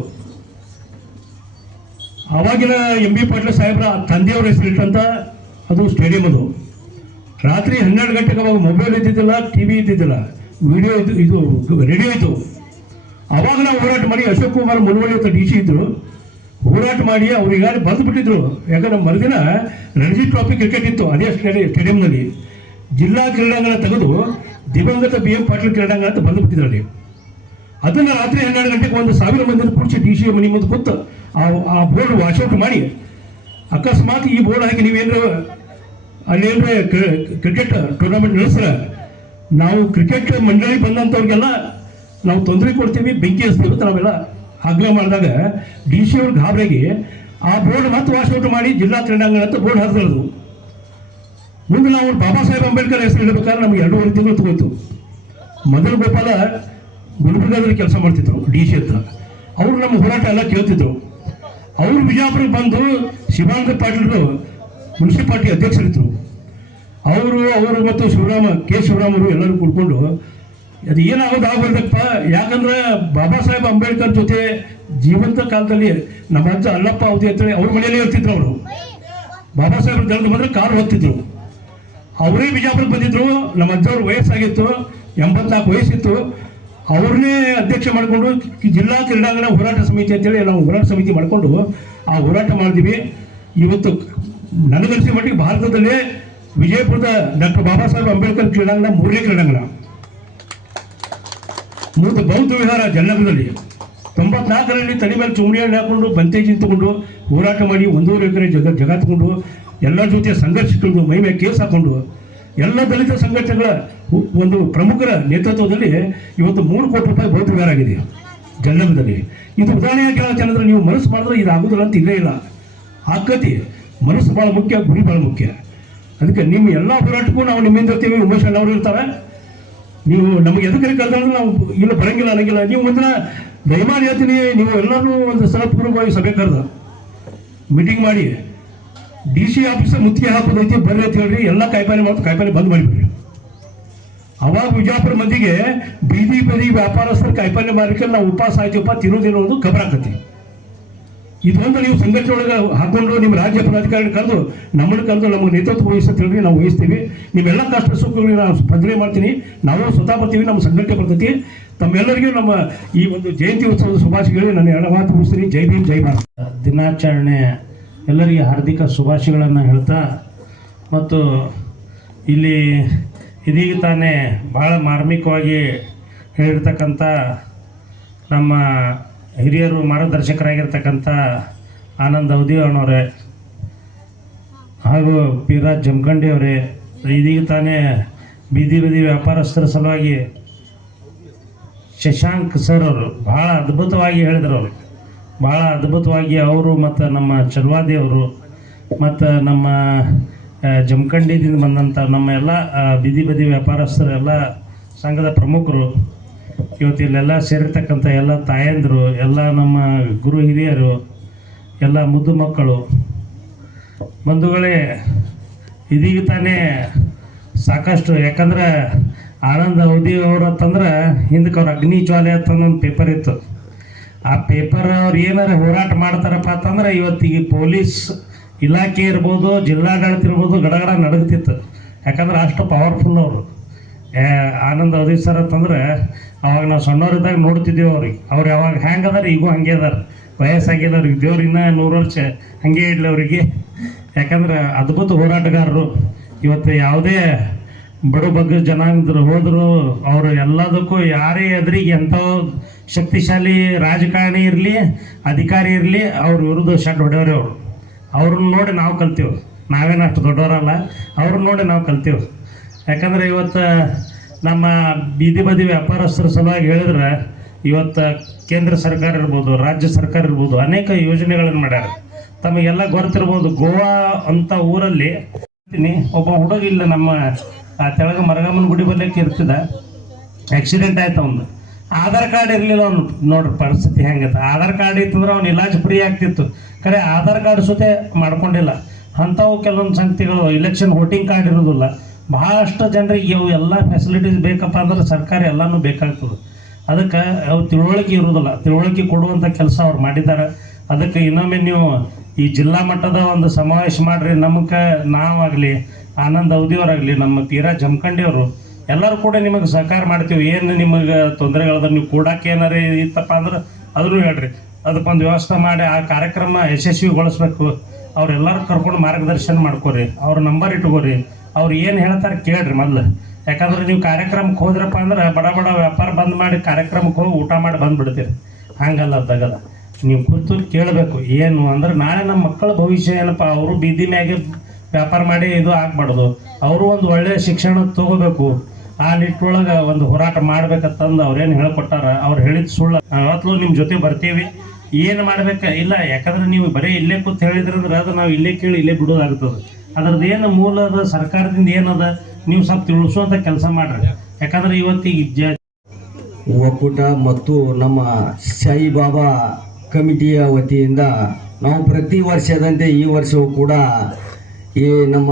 ಅವಾಗಿನ MB ಪಾಟೀಲ್ ಸಾಹೇಬ್ರ ತಂದೆಯವ್ರ ಹೆಸರಿಟ್ಟಂತ ಅದು ಸ್ಟೇಡಿಯಂ. ಅದು ರಾತ್ರಿ 12 ಗಂಟೆಗೆ ಅವಾಗ ಮೊಬೈಲ್ ಇದ್ದಿದ್ದಿಲ್ಲ, TV ಇದ್ದಿದ್ದಿಲ್ಲ, ವಿಡಿಯೋ ಇದು ರೇಡಿಯೋ ಇತ್ತು. ಅವಾಗ ನಾವು ಹೋರಾಟ ಮಾಡಿ ಅಶೋಕ್ ಕುಮಾರ್ ಮುನ್ವಳ್ಳಿ ಅಂತ DC ಇದ್ರು, ಹೋರಾಟ ಮಾಡಿ ಅವ್ರು ಈಗಾಗಲೇ ಬಂದು ಬಿಟ್ಟಿದ್ರು. ಯಾಕಂದ್ರೆ ಮರುದಿನ ರಣಜಿ ಟ್ರಾಫಿ ಕ್ರಿಕೆಟ್ ಇತ್ತು ಅದೇ ಸ್ಟೇಡಿಯಂನಲ್ಲಿ. ಜಿಲ್ಲಾ ಕ್ರೀಡಾಂಗಣ ತೆಗೆದು ದಿವಂಗತ BM ಪಾಟೀಲ್ ಕ್ರೀಡಾಂಗಣ ಅಂತ ಬಂದು ಬಿಟ್ಟಿದ್ರಲ್ಲಿ. ಅದನ್ನು ರಾತ್ರಿ 12 ಗಂಟೆಗೆ 1,000 ಮಂದಿನ ಕೂಡಿಸಿ DC ಮನೆ ಮುಂದೆ ಕೂತು ಆ ಬೋರ್ಡ್ ವಾಶೌಟ್ ಮಾಡಿ, ಅಕಸ್ಮಾತ್ ಈ ಬೋರ್ಡ್ ಹಾಕಿ ನೀವೇನ್ರ ಅಲ್ಲೇನ್ರೆ ಕ್ರಿಕೆಟ್ ಟೂರ್ನಮೆಂಟ್ ನಡೆಸ್ರೆ ನಾವು ಕ್ರಿಕೆಟ್ ಮಂಡಳಿ ಬಂದಂಥವ್ರಿಗೆಲ್ಲ ನಾವು ತೊಂದರೆ ಕೊಡ್ತೀವಿ, ಬೆಂಕಿ ಹಚ್ತೀವಿ ಅಂತ ನಾವೆಲ್ಲ ಆಗ್ರಹ ಮಾಡಿದಾಗ DC ಅವ್ರ ಗಾಬರಿಗೆ ಆ ಬೋರ್ಡ್ ಮತ್ತೆ ವಾಶೌಟ್ ಮಾಡಿ ಜಿಲ್ಲಾ ಕ್ರೀಡಾಂಗಣ ಅಂತ ಬೋರ್ಡ್ ಹಾಕಿರೋದು. ಮುಂದೆ ನಾವು ಬಾಬಾ ಸಾಹೇಬ್ ಅಂಬೇಡ್ಕರ್ ಹೆಸರು ಇಡಬೇಕಾದ್ರೆ ನಮ್ಗೆ 2.5 ತಿಂಗಳು ತಗೋತು. ಮೊದಲು ಗೋಪಾಲ ಗುಲ್ಬರ್ಗಾದಲ್ಲಿ ಕೆಲಸ ಮಾಡ್ತಿದ್ರು DC ಹತ್ರ. ಅವರು ನಮ್ಮ ಹೋರಾಟ ಎಲ್ಲ ಕೇಳ್ತಿದ್ರು. ಅವರು ಬಿಜಾಪುರಕ್ಕೆ ಬಂದು ಶಿವಾನಂದ ಪಾಟೀಲರು ಮುನ್ಸಿಪಾಲಿಟಿ ಅಧ್ಯಕ್ಷರಿದ್ರು. ಅವರು ಮತ್ತು ಶಿವರಾಮರು ಎಲ್ಲರೂ ಕೂಡ್ಕೊಂಡು ಅದು ಏನಾಗೋದು ಆಗ್ಬಾರ್ದಪ್ಪ, ಯಾಕಂದ್ರೆ ಬಾಬಾ ಸಾಹೇಬ್ ಅಂಬೇಡ್ಕರ್ ಜೊತೆ ಜೀವಂತ ಕಾಲದಲ್ಲಿ ನಮ್ಮ ಅಜ್ಜ ಅಲ್ಲಪ್ಪ ಅವಧಿ ಅಂತೇಳಿ ಅವ್ರ ಮನೆಯಲ್ಲೇ ಇರ್ತಿದ್ರು. ಅವರು ಬಾಬಾ ಸಾಹೇಬ್ರು ದಳದ ಬಂದ್ರೆ ಕಾರು ಹೊತ್ತಿದ್ರು. ಅವರೇ ಬಿಜಾಪುರಕ್ಕೆ ಬಂದಿದ್ರು. ನಮ್ಮ ಅಜ್ಜವ್ರ ವಯಸ್ಸಾಗಿತ್ತು, 84 ವಯಸ್ಸಿತ್ತು. ಅವ್ರನ್ನೇ ಅಧ್ಯಕ್ಷ ಮಾಡಿಕೊಂಡು ಜಿಲ್ಲಾ ಕ್ರೀಡಾಂಗಣ ಹೋರಾಟ ಸಮಿತಿ ಅಂತೇಳಿ ನಾವು ಹೋರಾಟ ಸಮಿತಿ ಮಾಡಿಕೊಂಡು ಆ ಹೋರಾಟ ಮಾಡಿದ್ವಿ. ಇವತ್ತು ನನಗನ್ಸಿದ ಮಟ್ಟಿಗೆ ಭಾರತದಲ್ಲೇ ವಿಜಯಪುರದ ಡಾಕ್ಟರ್ ಬಾಬಾ ಸಾಹೇಬ್ ಅಂಬೇಡ್ಕರ್ ಕ್ರೀಡಾಂಗಣ 3ನೇ ಕ್ರೀಡಾಂಗಣ. ಮುಂದೆ ಬೌದ್ಧ ವಿಹಾರ ಜನ್ನಗರದಲ್ಲಿ 94ರಲ್ಲಿ ತಲೆ ಮೇಲೆ ಚುಮಣಿ ಹಣ್ಣು ಹಾಕೊಂಡು ಬಂತೇಜಿ ತಗೊಂಡು ಹೋರಾಟ ಮಾಡಿ 1.5 ಎಕರೆ ಜಾಗ ತಗೊಂಡು ಎಲ್ಲರ ಜೊತೆ ಸಂಘರ್ಷಿಸಿಕೊಂಡು ಮೈ ಮೇಲೆ ಕೇಸ್ ಹಾಕೊಂಡು ಎಲ್ಲ ದಲಿತ ಸಂಘಟನೆಗಳ ಒಂದು ಪ್ರಮುಖರ ನೇತೃತ್ವದಲ್ಲಿ ಇವತ್ತು 3 ಕೋಟಿ ರೂಪಾಯಿ ಬೌದ್ಧ ವಿಹಾರ ಆಗಿದೆ ಜನ್ನಗರದಲ್ಲಿ. ಇದು ಉದಾಹರಣೆಯಾಗಿ ಹೇಳೋದಂದ್ರೆ ನೀವು ಮನಸ್ಸು ಮಾಡಿದ್ರೆ ಇದು ಆಗೋದಿಲ್ಲ ಅಂತ ಇಲ್ಲೇ ಇಲ್ಲ. ಆಕತಿ ಮನಸ್ಸು ಭಾಳ ಮುಖ್ಯ, ಗುರಿ ಭಾಳ ಮುಖ್ಯ. ಅದಕ್ಕೆ ನಿಮ್ಮ ಎಲ್ಲ ಹೋರಾಟಕ್ಕೂ ನಾವು ನಿಮ್ಮಿಂದ ಇರ್ತೀವಿ. ಉಮೇಶ್ ಅಣ್ಣ ಅವರು ಇರ್ತಾರೆ. ನೀವು ನಮಗೆ ಎದಕ್ಕೆ ಕರೆದ್ರೆ ನಾವು ಇಲ್ಲ ಬರಂಗಿಲ್ಲ ಅನ್ನಂಗಿಲ್ಲ. ನೀವು ಮುಂದಿನ ದಯಮಾಡಿ ಹೇಳ್ತೀನಿ, ನೀವು ಎಲ್ಲರೂ ಒಂದು ಸಲ ಪೂರ್ವವಾಗಿ ಸಭೆ ಕರೆದು ಮೀಟಿಂಗ್ ಮಾಡಿ DC ಆಫೀಸ್ ಮುತ್ತಿಗೆ ಹಾಕೋದೈತಿ ಬರ್ರಿ ಅಂತ ಹೇಳ್ರಿ. ಎಲ್ಲ ಕಾಯಿಪಲ್ಲೆ ಮಾಡ್ತು ಕಾಯಿಪಲ್ಲೆ ಬಂದ್ ಮಾಡಿಬಿಡ್ರಿ. ಅವಾಗ ವಿಜಾಪುರ ಮಂದಿಗೆ ಬೀದಿ ಬದಿ ವ್ಯಾಪಾರಸ್ಥರು ಕಾಯಿಪಲ್ಲೆ ಮಾರಲಿಕ್ಕೆ ನಾವು ಉಪವಾಸ ಆಯ್ತಪ್ಪ ತಿನ್ನೋದಿಲ್ಲ ಒಂದು ಖಬರ್ ಆಗ್ತತಿ. ಇದೊಂದು ನೀವು ಸಂಘಟನೆ ಒಳಗೆ ಹಾಕೊಂಡು ನಿಮ್ಮ ರಾಜ್ಯ ಪದಾಧಿಕಾರಿ ಕರೆದು ನಮ್ಮನ್ನು ಕರೆದು ನಮಗೆ ನೇತೃತ್ವ ವಹಿಸ್ತೀವಿ, ನಾವು ವಹಿಸ್ತೀವಿ. ನೀವೆಲ್ಲ ಕಷ್ಟ ಸುಖಗಳಿಗೆ ನಾವು ಸ್ಪಂದನೆ ಮಾಡ್ತೀನಿ. ನಾವು ಸ್ವತಃ ಬರ್ತೀವಿ, ನಮ್ಮ ಸಂಘಟನೆ ಬರ್ತೈತಿ. ತಮ್ಮೆಲ್ಲರಿಗೂ ನಮ್ಮ ಈ ಒಂದು ಜಯಂತಿ ಉತ್ಸವದ ಶುಭಾಶಯಗಳಿಗೆ ನಾನು 2 ಮಾತು ಮುಗಿಸ್ತೀನಿ. ಜೈ ಭೀಮ್, ಜೈ ಭಾರತ್. ದಿನಾಚರಣೆ ಎಲ್ಲರಿಗೆ ಹಾರ್ದಿಕ ಶುಭಾಶಯಗಳನ್ನು ಹೇಳ್ತಾ, ಮತ್ತು ಇಲ್ಲಿ ಇದೀಗ ತಾನೇ ಭಾಳ ಮಾರ್ಮಿಕವಾಗಿ ಹೇಳಿರ್ತಕ್ಕಂಥ ನಮ್ಮ ಹಿರಿಯರು ಮಾರ್ಗದರ್ಶಕರಾಗಿರ್ತಕ್ಕಂಥ ಆನಂದ್ ಅವಧಿಯವರೇ ಹಾಗೂ ಪಿರಾಜ್ ಜಮಖಂಡಿ ಅವರೇ, ಇದೀಗ ತಾನೇ ಬೀದಿ ವ್ಯಾಪಾರಸ್ಥರ ಸಲುವಾಗಿ ಶಶಾಂಕ್ ಸರ್ ಅವರು ಭಾಳ ಅದ್ಭುತವಾಗಿ ಹೇಳಿದ್ರು. ಅವರು ಭಾಳ ಅದ್ಭುತವಾಗಿ ಅವರು ಮತ್ತು ನಮ್ಮ ಚಲವಾದಿ ಅವರು ಮತ್ತು ನಮ್ಮ ಜಮಖಂಡಿದಿಂದ ಬಂದಂಥ ನಮ್ಮ ಎಲ್ಲ ಬೀದಿ ವ್ಯಾಪಾರಸ್ಥರು ಎಲ್ಲ ಸಂಘದ ಪ್ರಮುಖರು, ಇವತ್ತು ಇಲ್ಲೆಲ್ಲ ಸೇರಿರ್ತಕ್ಕಂಥ ಎಲ್ಲ ತಾಯಂದಿರು, ಎಲ್ಲ ನಮ್ಮ ಗುರು ಹಿರಿಯರು, ಎಲ್ಲ ಮುದ್ದು ಮಕ್ಕಳು, ಬಂಧುಗಳೇ, ಇದೀಗ ತಾನೇ ಸಾಕಷ್ಟು, ಯಾಕಂದ್ರೆ ಆನಂದ್ ಅವಧಿ ಅವರು ಅಂತಂದ್ರೆ ಹಿಂದಕ್ಕೆ ಅವ್ರು ಅಗ್ನಿ ಜ್ವಾಲೆ ಅಂತಂದು ಒಂದು ಪೇಪರ್ ಇತ್ತು. ಆ ಪೇಪರ್ ಅವ್ರು ಏನಾರು ಹೋರಾಟ ಮಾಡ್ತಾರಪ್ಪ ಅಂತಂದ್ರೆ ಇವತ್ತಿಗೆ ಪೊಲೀಸ್ ಇಲಾಖೆ ಇರ್ಬೋದು, ಜಿಲ್ಲಾಡಳಿತ ಇರ್ಬೋದು, ಗಡಗಡ ನಡಗ್ತಿತ್ತು. ಯಾಕಂದ್ರೆ ಅಷ್ಟು ಪವರ್ಫುಲ್ ಅವರು. ಆನಂದ್ ಅವಧಿ ಸರ್ ಅಂತಂದ್ರೆ ಅವಾಗ ನಾವು ಸಣ್ಣವರಿದ್ದಾಗ ನೋಡ್ತಿದ್ದೀವಿ ಅವ್ರಿಗೆ. ಅವ್ರು ಯಾವಾಗ ಹ್ಯಾಂಗೆ ಅದಾರ ಈಗೂ ಹಂಗೆ ಅದಾರ, ವಯಸ್ಸಾಗಿಲ್ಲ ಅವ್ರಿಗೆ, ದೇವ್ರಿನ್ನ 100 ವರ್ಷ ಹಾಗೆ ಇಡಲಿ ಅವರಿಗೆ. ಯಾಕಂದ್ರೆ ಅದ್ಭುತ ಹೋರಾಟಗಾರರು. ಇವತ್ತು ಯಾವುದೇ ಬಡ ಬಗ್ಗ ಜನಾಂಗದ್ರು ಹೋದರು ಅವರು ಎಲ್ಲದಕ್ಕೂ ಯಾರೇ ಎದುರಿಗೆ ಎಂಥ ಶಕ್ತಿಶಾಲಿ ರಾಜಕಾರಣಿ ಇರಲಿ, ಅಧಿಕಾರಿ ಇರಲಿ, ಅವ್ರ ವಿರುದ್ಧ ಶಟ್ ಹೊಡೆಯವ್ರೆ ಅವರು. ಅವ್ರನ್ನ ನೋಡಿ ನಾವು ಕಲ್ತೀವಿ. ನಾವೇನು ಅಷ್ಟು ದೊಡ್ಡವರಲ್ಲ, ಅವ್ರನ್ನ ನೋಡಿ ನಾವು ಕಲ್ತೀವಿ. ಯಾಕಂದರೆ ಇವತ್ತು ನಮ್ಮ ಬೀದಿ ವ್ಯಾಪಾರಸ್ಥರ ಸಲುವಾಗಿ ಹೇಳಿದ್ರೆ ಇವತ್ತು ಕೇಂದ್ರ ಸರ್ಕಾರ ಇರ್ಬೋದು, ರಾಜ್ಯ ಸರ್ಕಾರ ಇರ್ಬೋದು, ಅನೇಕ ಯೋಜನೆಗಳನ್ನು ಮಾಡ್ಯಾರ. ತಮಗೆಲ್ಲ ಗೊತ್ತಿರ್ಬೋದು, ಗೋವಾ ಅಂತ ಊರಲ್ಲಿ ಒಬ್ಬ ಹುಡುಗ ಇಲ್ಲ ನಮ್ಮ ತೆಳಗ ಮರಗಮ್ಮನ ಗುಡಿ ಬರ್ಲಿಕ್ಕೆ ಇರ್ತಿದ್ದ, ಆಕ್ಸಿಡೆಂಟ್ ಆಯ್ತು. ಅವ್ನು ಆಧಾರ್ ಕಾರ್ಡ್ ಇರಲಿಲ್ಲ. ಅವ್ನು ನೋಡ್ರಿ ಪರಿಸ್ಥಿತಿ ಹೆಂಗತ್ತ. ಆಧಾರ್ ಕಾರ್ಡ್ ಇತ್ತಂದ್ರೆ ಅವ್ನು ಇಲಾಜ್ ಫ್ರೀ ಆಗ್ತಿತ್ತು. ಖರೆ ಆಧಾರ್ ಕಾರ್ಡ್ ಸುತೆ ಮಾಡ್ಕೊಂಡಿಲ್ಲ. ಅಂಥವು ಕೆಲವೊಂದು ಸಂಗತಿಗಳು, ಇಲೆಕ್ಷನ್ ವೋಟಿಂಗ್ ಕಾರ್ಡ್ ಇರೋದಿಲ್ಲ. ಭಾಳಷ್ಟು ಜನರಿಗೆ ಇವು ಎಲ್ಲ ಫೆಸಿಲಿಟೀಸ್ ಬೇಕಪ್ಪ ಅಂದ್ರೆ ಸರ್ಕಾರ ಎಲ್ಲನೂ ಬೇಕಾಗ್ತದೆ. ಅದಕ್ಕೆ ಅವು ತಿಳುವಳಿಕೆ ಇರೋದಿಲ್ಲ. ತಿಳುವಳಿಕೆ ಕೊಡುವಂಥ ಕೆಲಸ ಅವ್ರು ಮಾಡಿದ್ದಾರೆ. ಅದಕ್ಕೆ ಇನ್ನೊಮ್ಮೆ ನೀವು ಈ ಜಿಲ್ಲಾ ಮಟ್ಟದ ಒಂದು ಸಮಾವೇಶ ಮಾಡಿರಿ. ನಮಗೆ ನಾವಾಗಲಿ, ಆನಂದ್ ಅವಧಿಯವರಾಗಲಿ, ನಮ್ಮ ತೀರಾ ಜಮಖಂಡಿ ಅವರು ಎಲ್ಲರೂ ಕೂಡ ನಿಮಗೆ ಸಹಕಾರ ಮಾಡ್ತೀವಿ. ಏನು ನಿಮಗೆ ತೊಂದರೆಗಳದ ನೀವು ಕೂಡಕ್ಕೆ ಏನಾರು ಇತ್ತಪ್ಪ ಅಂದ್ರೆ ಅದನ್ನು ಹೇಳ್ರಿ. ಅದಕ್ಕೊಂದು ವ್ಯವಸ್ಥೆ ಮಾಡಿ ಆ ಕಾರ್ಯಕ್ರಮ ಯಶಸ್ವಿಗೊಳಿಸ್ಬೇಕು. ಅವರೆಲ್ಲರೂ ಕರ್ಕೊಂಡು ಮಾರ್ಗದರ್ಶನ ಮಾಡ್ಕೊರಿ. ಅವ್ರ ನಂಬರ್ ಇಟ್ಕೋರಿ. ಅವ್ರು ಏನು ಹೇಳ್ತಾರೆ ಕೇಳ್ರಿ ಮೊದಲು. ಯಾಕಂದ್ರೆ ನೀವು ಕಾರ್ಯಕ್ರಮಕ್ಕೆ ಹೋದ್ರಪ್ಪ ಅಂದ್ರೆ ಬಡ ವ್ಯಾಪಾರ ಬಂದ್ ಮಾಡಿ ಕಾರ್ಯಕ್ರಮಕ್ಕೆ ಹೋಗಿ ಊಟ ಮಾಡಿ ಬಂದುಬಿಡ್ತೀರಿ. ಹಂಗಲ್ಲ ತಗದ. ನೀವು ಕೂತು ಕೇಳಬೇಕು. ಏನು ಅಂದ್ರೆ ನಾಳೆ ನಮ್ಮ ಮಕ್ಕಳ ಭವಿಷ್ಯ ಏನಪ್ಪ, ಅವರು ಬೀದಿ ಮ್ಯಾಗೆ ವ್ಯಾಪಾರ ಮಾಡಿ ಇದು ಆಗ್ಬಾರ್ದು. ಅವರು ಒಂದು ಒಳ್ಳೆಯ ಶಿಕ್ಷಣ ತಗೋಬೇಕು. ಆ ನಿಟ್ಟೊಳಗೆ ಒಂದು ಹೋರಾಟ ಮಾಡ್ಬೇಕಂತಂದು ಅವ್ರೇನು ಹೇಳ್ಕೊಟ್ಟಾರ. ಅವ್ರು ಹೇಳಿದ ಸುಳ್ಳು. ಯಾವತ್ತೂ ನಿಮ್ಮ ಜೊತೆ ಬರ್ತೀವಿ. ಏನು ಮಾಡ್ಬೇಕು ಇಲ್ಲ, ಯಾಕಂದ್ರೆ ನೀವು ಬರೀ ಇಲ್ಲೇ ಕೂತ್ ಹೇಳಿದ್ರಂದ್ರೆ ಅದು ನಾವು ಇಲ್ಲೇ ಕೇಳಿ ಇಲ್ಲೇ ಬಿಡೋದಾಗ್ತದೆ. ಅದ್ರದ್ದು ಏನು ಮೂಲ ಅದ, ಸರ್ಕಾರದಿಂದ ಏನದ, ನೀವು ಸ್ವಲ್ಪ ತಿಳಿಸುವಂಥ ಕೆಲಸ ಮಾಡ್ರಿ. ಯಾಕಂದ್ರೆ ಇವತ್ತಿಗೆ ಒಕ್ಕೂಟ ಮತ್ತು ನಮ್ಮ ಸಾಯಿಬಾಬಾ ಕಮಿಟಿಯ ವತಿಯಿಂದ ನಾವು ಪ್ರತಿ ವರ್ಷದಂತೆ ಈ ವರ್ಷವೂ ಕೂಡ ಈ ನಮ್ಮ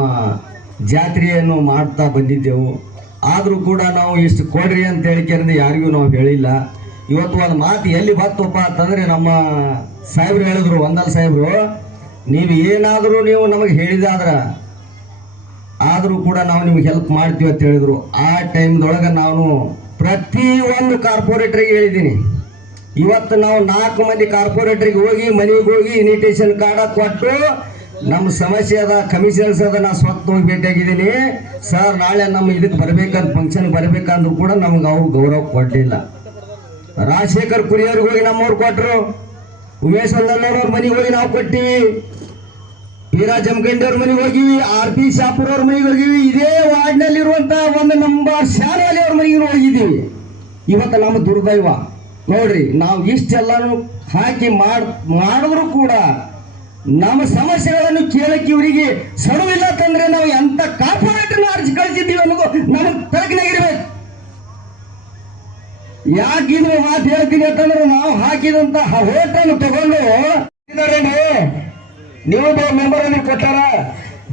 ಜಾತ್ರೆಯನ್ನು ಮಾಡ್ತಾ ಬಂದಿದ್ದೆವು. ಆದರೂ ಕೂಡ ನಾವು ಇಷ್ಟು ಕೊಡ್ರಿ ಅಂತ ಹೇಳಿಕೆಂದ್ರೆ ಯಾರಿಗೂ ನಾವು ಹೇಳಿಲ್ಲ. ಇವತ್ತು ಒಂದು ಮಾತು ಎಲ್ಲಿ ಬತ್ತಪ್ಪ ಅಂತಂದರೆ ನಮ್ಮ ಸಾಹೇಬ್ರು ಹೇಳಿದ್ರು, ಒಂದಲ್ಲ ಸಾಹೇಬ್ರು, ನೀವು ಏನಾದರೂ ನೀವು ನಮಗೆ ಹೇಳಿದಾದ್ರೆ ಆದರೂ ಕೂಡ ನಾವು ನಿಮ್ಗೆ ಹೆಲ್ಪ್ ಮಾಡ್ತೀವಿ ಅಂತ ಹೇಳಿದ್ರು. ಆ ಟೈಮ್ದೊಳಗೆ ನಾನು ಪ್ರತಿಯೊಂದು ಕಾರ್ಪೊರೇಟ್ರಿಗೆ ಹೇಳಿದ್ದೀನಿ. ಇವತ್ತು ನಾವು 4 ಮಂದಿ ಕಾರ್ಪೊರೇಟ್ರಿಗೆ ಹೋಗಿ ಮನೆಗೆ ಹೋಗಿ ಇನ್ವಿಟೇಷನ್ ಕಾರ್ಡ ಕೊಟ್ಟು ನಮ್ಮ ಸಮಸ್ಯೆ ಅದ, ಕಮಿಷನ್ಸ್ ಅದ, ನಾ ಸ್ವತ್ತು ಹೋಗಿ ಭೇಟಿಯಾಗಿದ್ದೀನಿ. ಸರ್ ನಾಳೆ ನಮ್ಮ ಇದಕ್ಕೆ ಬರ್ಬೇಕಂತ ಫಂಕ್ಷನ್ ಬರ್ಬೇಕಂದ್ರೂ ಕೂಡ ನಮ್ಗೆ ಅವ್ರು ಗೌರವ ಕೊಡಲಿಲ್ಲ. ರಾಜಶೇಖರ್ ಕುರಿಯವ್ರಿಗೆ ಹೋಗಿ ನಮ್ಮವ್ರು ಕೊಟ್ಟರು. ಉಮೇಶ್ ಅಲ್ಲವ್ರ ಮನೆಗೆ ಹೋಗಿ ನಾವು ಕೊಟ್ಟಿವಿ. ವೀರಾ ಜಮಖಂಡಿ ಅವ್ರ ಮನೆಗೆ ಹೋಗಿವಿ. RP ಶಾಪುರ್ ಅವ್ರ ಮನೆಗೆ ಹೋಗಿವಿ. ಇದೇ ವಾರ್ಡ್ನಲ್ಲಿರುವಂತ 1 ನಂಬರ್ ಶಾಲೆ ಅವ್ರ ಮನೆಗೆ ಹೋಗಿದ್ದೀವಿ. ಇವತ್ತು ನಮ್ಮ ದುರ್ದೈವ ನೋಡ್ರಿ, ನಾವು ಇಷ್ಟೆಲ್ಲಾನು ಹಾಕಿ ಮಾಡಿದ್ರು ಕೂಡ ನಮ್ಮ ಸಮಸ್ಯೆಗಳನ್ನು ಕೇಳಕ್ಕೆ ಇವರಿಗೆ ಸಡುವಿಲ್ಲ ತಂದ್ರೆ ನಾವು ಎಂತ ಕಾರ್ಪೊರೇಟರ್ನ ಅರ್ಜಿ ಕಳಿಸಿದ್ದೀವಿ ಅನ್ನೋದು ನಮಗೆ ತಲೆಗಿನಾಗಿರ್ಬೇಕು. ಯಾಕೆ ಇದು ಮಾತು ಹೇಳ್ತೀನಿ ಅಂತಂದ್ರೆ ನಾವು ಹಾಕಿದಂತ ಹೋಟನ್ನು ತಗೊಂಡು ನೀವು ಮೆಂಬರ್ ಅಲ್ಲಿ ಕೊಟ್ಟಾರ.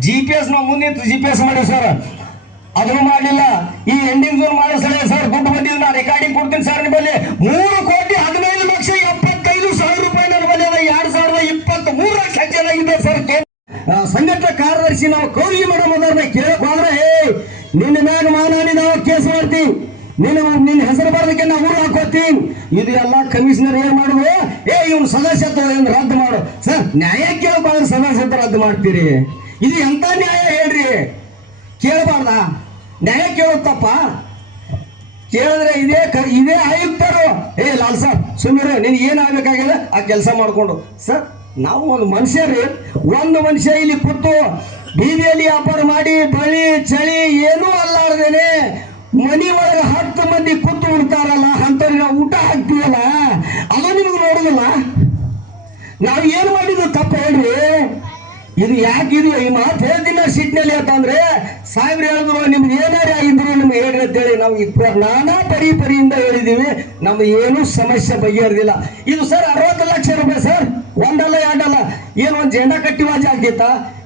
GPS ನಾವು ಮುಂದೆ GPS ಮಾಡಿ ಸರ್, ಅದನ್ನು ಮಾಡಲಿಲ್ಲ. ಈ ಎಂಡಿಂಗ್ ಝೋನ್ ಮಾಡೋ ಸರ್ ದುಡ್ಡು ಬಂದಿದ್ದು ನಾ ರೆಕಾರ್ಡಿಂಗ್ ಕೊಡ್ತೀನಿ ಸರ್. ನಿಮ್ಮಲ್ಲಿ 3,15,75,000 ರೂಪಾಯಿ ನನ್ನ ಬಳಿ 2023 ಚೆನ್ನಾಗಿದೆ ಸರ್. ಸಂಘಟನಾ ಕಾರ್ಯದರ್ಶಿ ನಾವು ಕೌಲಿ ಮಾಡೋ ಮೊದಲ ಕೇಳಕ್ ಹೋದ್ರೆ ನಿನ್ನ ಮ್ಯಾಗ ಮಾನಾಡಿ ನಾವು ಕೇಸ್ ಮಾಡ್ತೀವಿ, ನಿನ್ನ ಹೆಸರು ಬರೋದಕ್ಕೆ ನಾವು ಊರು ಹಾಕೋತೀವಿ. ಇದು ಎಲ್ಲ ಕಮಿಷನರ್ ಏನ್ ಮಾಡುದು, ಇವನು ಸದಸ್ಯತ್ವ ರದ್ದು ಮಾಡು ಸರ್. ನ್ಯಾಯ ಕೇಳಬಾರ್ದು, ಸದಸ್ಯತ್ವ ರದ್ದು ಮಾಡ್ತೀರಿ. ಇದು ಎಂತ ನ್ಯಾಯ ಹೇಳ್ರಿ? ಕೇಳಬಾರ್ದ? ನ್ಯಾಯ ಕೇಳೋದು ತಪ್ಪ? ಕೇಳಿದ್ರೆ ಇದೇ ಆಯುಕ್ತರು ಲಾಲ್ ಸಾಬ್ ಸುಮ್ಮನೆ ನೀನ್ ಏನ್ ಆಗ್ಬೇಕಾಗಿದೆ ಆ ಕೆಲಸ ಮಾಡ್ಕೊಂಡು ಸರ್ ನಾವು ಒಂದು ಮನುಷ್ಯ ಇಲ್ಲಿ ಕೂತು ಬೀದಿಯಲ್ಲಿ ವ್ಯಾಪಾರ ಮಾಡಿ ಬಳಿ ಚಳಿ ಏನೂ ಅಲ್ಲಾರ್ದೇನೆ ಮನಿ ಒಳಗೆ 10 ಮಂದಿ ಕೂತು ಉಣ್ತಾರಲ್ಲ ಅಂತವ್ರಿಗೆ ನಾವು ಊಟ ಹಾಕ್ತೀವಲ್ಲ ಅದು ನಿಮ್ಗೆ ನೋಡುದಿಲ್ಲ. ನಾವು ಏನು ಮಾಡಿದ್ವಿ ತಪ್ಪು ಹೇಳ್ರಿ. ಇದು ಯಾಕಿದು ಈ ಮಾತು ಹೇಳ್ತೀನಿ ಸಿಟ್ಟಿನಲ್ಲಿ ಅಂತಂದ್ರೆ ಸಾಹೇಬ್ರು ಹೇಳಿದ್ರು ನಿಮ್ಗೆ ಏನಾರೇ ಆಗಿದ್ರು ನಿಮ್ಗೆ ಹೇಳ್ರಿ ಅಂತೇಳಿ ನಾವು ನಾನಾ ಪರಿಯಿಂದ ಹೇಳಿದೀವಿ. ನಮ್ಗೆ ಏನೂ ಸಮಸ್ಯೆ ಬಗೆಹರಿದಿಲ್ಲ. ಇದು ಸರ್ 60 ಲಕ್ಷ ರೂಪಾಯಿ ಸರ್, ಒಂದಲ್ಲ ಎರಡಲ್ಲ. ಏನು ಒಂದು ಜೆಂಡಾ ಕಟ್ಟಿ ವಾಜಿ ಆಗ್ತಿತ್ತ?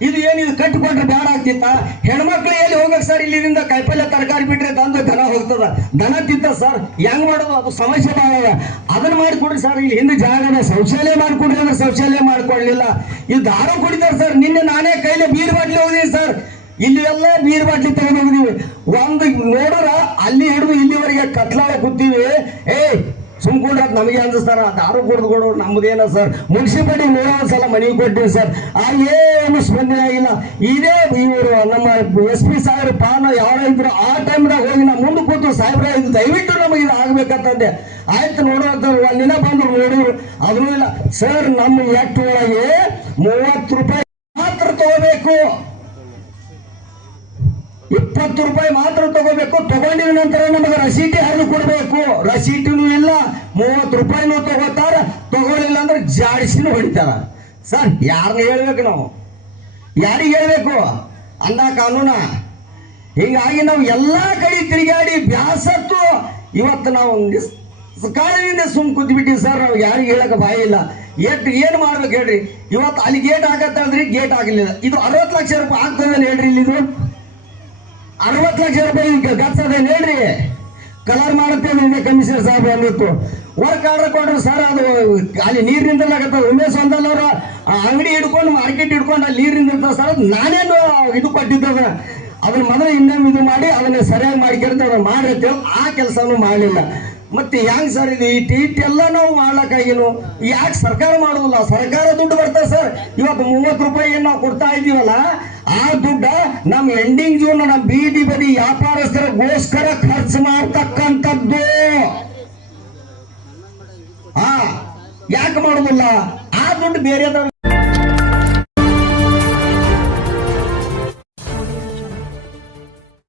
ಇದು ಏನಿದು ಕಟ್ಟಿಕೊಂಡ್ರೆ ಬೇಡ ಆಗ್ತಿತ್ತ? ಹೆಣ್ಮಕ್ಳು ಎಲ್ಲಿ ಹೋಗ್ಬೇಕು ಸರ್? ಇಲ್ಲಿಂದ ಕಾಯಿಪಲ್ಯ ತರಕಾರಿ ಬಿಟ್ರೆ ತಂದು ದನ ಹೋಗ್ತದ, ದನ ತಿಂತ ಸರ್. ಹೆಂಗ್ ಮಾಡೋದು? ಅದು ಸಮಸ್ಯೆ ಭಾಳ ಅದ. ಅದನ್ನ ಮಾಡಿಕೊಡ್ರಿ ಸರ್. ಇಲ್ಲಿ ಹಿಂದೆ ಜಾಗದ ಶೌಚಾಲಯ ಮಾಡ್ಕೊಡ್ರಿ ಅಂದ್ರೆ ಶೌಚಾಲಯ ಮಾಡ್ಕೊಳ್ಳಿಲ್ಲ. ಇದು ದಾರು ಕುಡಿತಾರೆ ಸರ್. ನಿನ್ನೆ ನಾನೇ ಕೈಲಿ ಬೀರ್ ಬಾಟ್ಲಿ ಹೋಗಿದೀನಿ ಸರ್. ಇಲ್ಲಿ ಎಲ್ಲ ಬೀರ್ ಬಾಟ್ಲಿ ತಗೊಂಡು ಹೋಗಿದೀವಿ. ಒಂದು ನೋಡ್ರ ಅಲ್ಲಿ ಹಿಡಿದು ಇಲ್ಲಿವರೆಗೆ ಕತ್ಲಾಳ ಕೂತೀವಿ. ಸುಮ್ಕೊಂಡ್ರ ನಮಗೆ ಅಂದಿಸ್ತಾರ ದಾರು ಕುಡಿದುಕೊಡೋರು ನಮ್ದೇನ ಸರ್. ಮುನ್ಸಿಪಾಲಿಟಿ 100 ಸಲ ಮನೆಗೆ ಕೊಟ್ಟಿವಿ ಸರ್. ಏನು ಸ್ಪಂದನೆ ಆಗಿಲ್ಲ. ಇದೇ ಇವರು ನಮ್ಮ SP ಸಾಹೇಬ್ರು ಪಾನ ಯಾವ ಇದ್ರು ಆ ಟೈಮ್ದಾಗ ಹೋಗಿ ನಾವು ಮುಂದೆ ಕೂತು ಸಾಹೇಬ್ರ ಇದು ದಯವಿಟ್ಟು ನಮಗೆ ಇದು ಆಗ್ಬೇಕಂತಂದೆ. ಆಯ್ತು ನೋಡೋಂತ ಒಂದಿನ ಬಂದ್ರು ನೋಡಿದ್ರು ಅದನ್ನೂ ಇಲ್ಲ ಸರ್. ನಮ್ಮ ಎಟ್ಟು ಒಳಗೆ 30 ರೂಪಾಯಿ ಮಾತ್ರ ತಗೋಬೇಕು, 20 ರೂಪಾಯಿ ಮಾತ್ರ ತಗೋಬೇಕು. ತಗೊಂಡಿದ ನಂತರ ನಮಗೆ ರಸೀಟಿ ಹರಿದು ಕೊಡ್ಬೇಕು. ರಸೀಟಿನೂ ಇಲ್ಲ, 30 ರೂಪಾಯಿನೂ ತಗೋತಾರ. ತಗೊಳ್ಳಿಲ್ಲ ಅಂದ್ರೆ ಜಾಡಿಸಿನೂ ಹೊಡಿತಾರ ಸರ್. ಯಾರನ್ನ ಹೇಳ್ಬೇಕು ನಾವು? ಯಾರಿಗೆ ಹೇಳ್ಬೇಕು? ಅಂದ ಕಾನೂನ. ಹೀಗಾಗಿ ನಾವು ಎಲ್ಲಾ ಕಡೆ ತಿರುಗಾಡಿ ಬ್ಯಾಸತ್ತು ಇವತ್ತು ನಾವು ಕಾರಣದಿಂದ ಸುಮ್ ಕೂತ್ಬಿಟ್ಟಿವಿ ಸರ್. ನಾವು ಯಾರಿಗೆ ಹೇಳಕ ಬಾಯಿ ಇಲ್ಲ. ಏನು ಮಾಡ್ಬೇಕು ಹೇಳ್ರಿ? ಇವತ್ತು ಅಲ್ಲಿ ಗೇಟ್ ಆಗತ್ತಂದ್ರಿ, ಗೇಟ್ ಆಗಲಿಲ್ಲ. ಇದು 60 ಲಕ್ಷ ರೂಪಾಯಿ ಆಗ್ತದೆ ಹೇಳ್ರಿ. ಇಲ್ಲಿದು 60 ಲಕ್ಷ ರೂಪಾಯಿ ಗಚ್ಚದೇನು ಹೇಳ್ರಿ? ಕಲರ್ ಮಾಡುತ್ತೇನೆ ಕಮಿಷನರ್ ಸಾಹೇಬ್ ಅಂದಿತ್ತು. ವರ್ಕ್ ಆರ್ಡರ್ ಕೊಡ್ರಿ ಸರ್. ಅದು ಅಲ್ಲಿ ನೀರಿನಿಂದಲ್ಲ ಆಗತ್ತ. ಉಮೇಶ್ ಒಂದಲ್ಲ ಅಂಗಡಿ ಹಿಡ್ಕೊಂಡು ಮಾರ್ಕೆಟ್ ಹಿಡ್ಕೊಂಡು ಅಲ್ಲಿ ನೀರಿಂದ ಇರ್ತಾವ ಸರ್. ನಾನೇನು ಇದು ಕೊಟ್ಟಿದ್ದ ಅದನ್ನ ಮೊದಲು ಇನ್ನೊಮ್ಮೆ ಇದು ಮಾಡಿ ಅದನ್ನ ಸರಿಯಾಗಿ ಮಾಡ್ಕೊಂತ ಅದನ್ನ ಮಾಡ್ರಿ ಅಂತೇಳಿ ಆ ಕೆಲಸನೂ ಮಾಡಲಿಲ್ಲ. ಮತ್ತೆ ಹೆಂಗ್ ಸರ್ ಇದು ಇಟ್ಟೆಲ್ಲ ನಾವು ಮಾಡ್ಲಕ್ಕಾಗಿನು? ಯಾಕೆ ಸರ್ಕಾರ ಮಾಡೋದಿಲ್ಲ? ಸರ್ಕಾರ ದುಡ್ಡು ಬರ್ತದೆ ಸರ್. ಇವತ್ತು 30 ರೂಪಾಯಿ ಏನ್ ನಾವು ಕೊಡ್ತಾ ಇದೀವಲ್ಲ ಆ ದುಡ್ಡ ನಮ್ಮ ಎಂಡಿಂಗ್ ಜೂನ್ ನಮ್ಮ ಬೀದಿ ಬದಿ ವ್ಯಾಪಾರಸ್ಥರಿಗೋಸ್ಕರ ಖರ್ಚು ಮಾಡ್ತಕ್ಕಂಥದ್ದು. ಯಾಕೆ ಮಾಡೋದಿಲ್ಲ? ಆ ದುಡ್ಡು ಬೇರೆದವ್ರು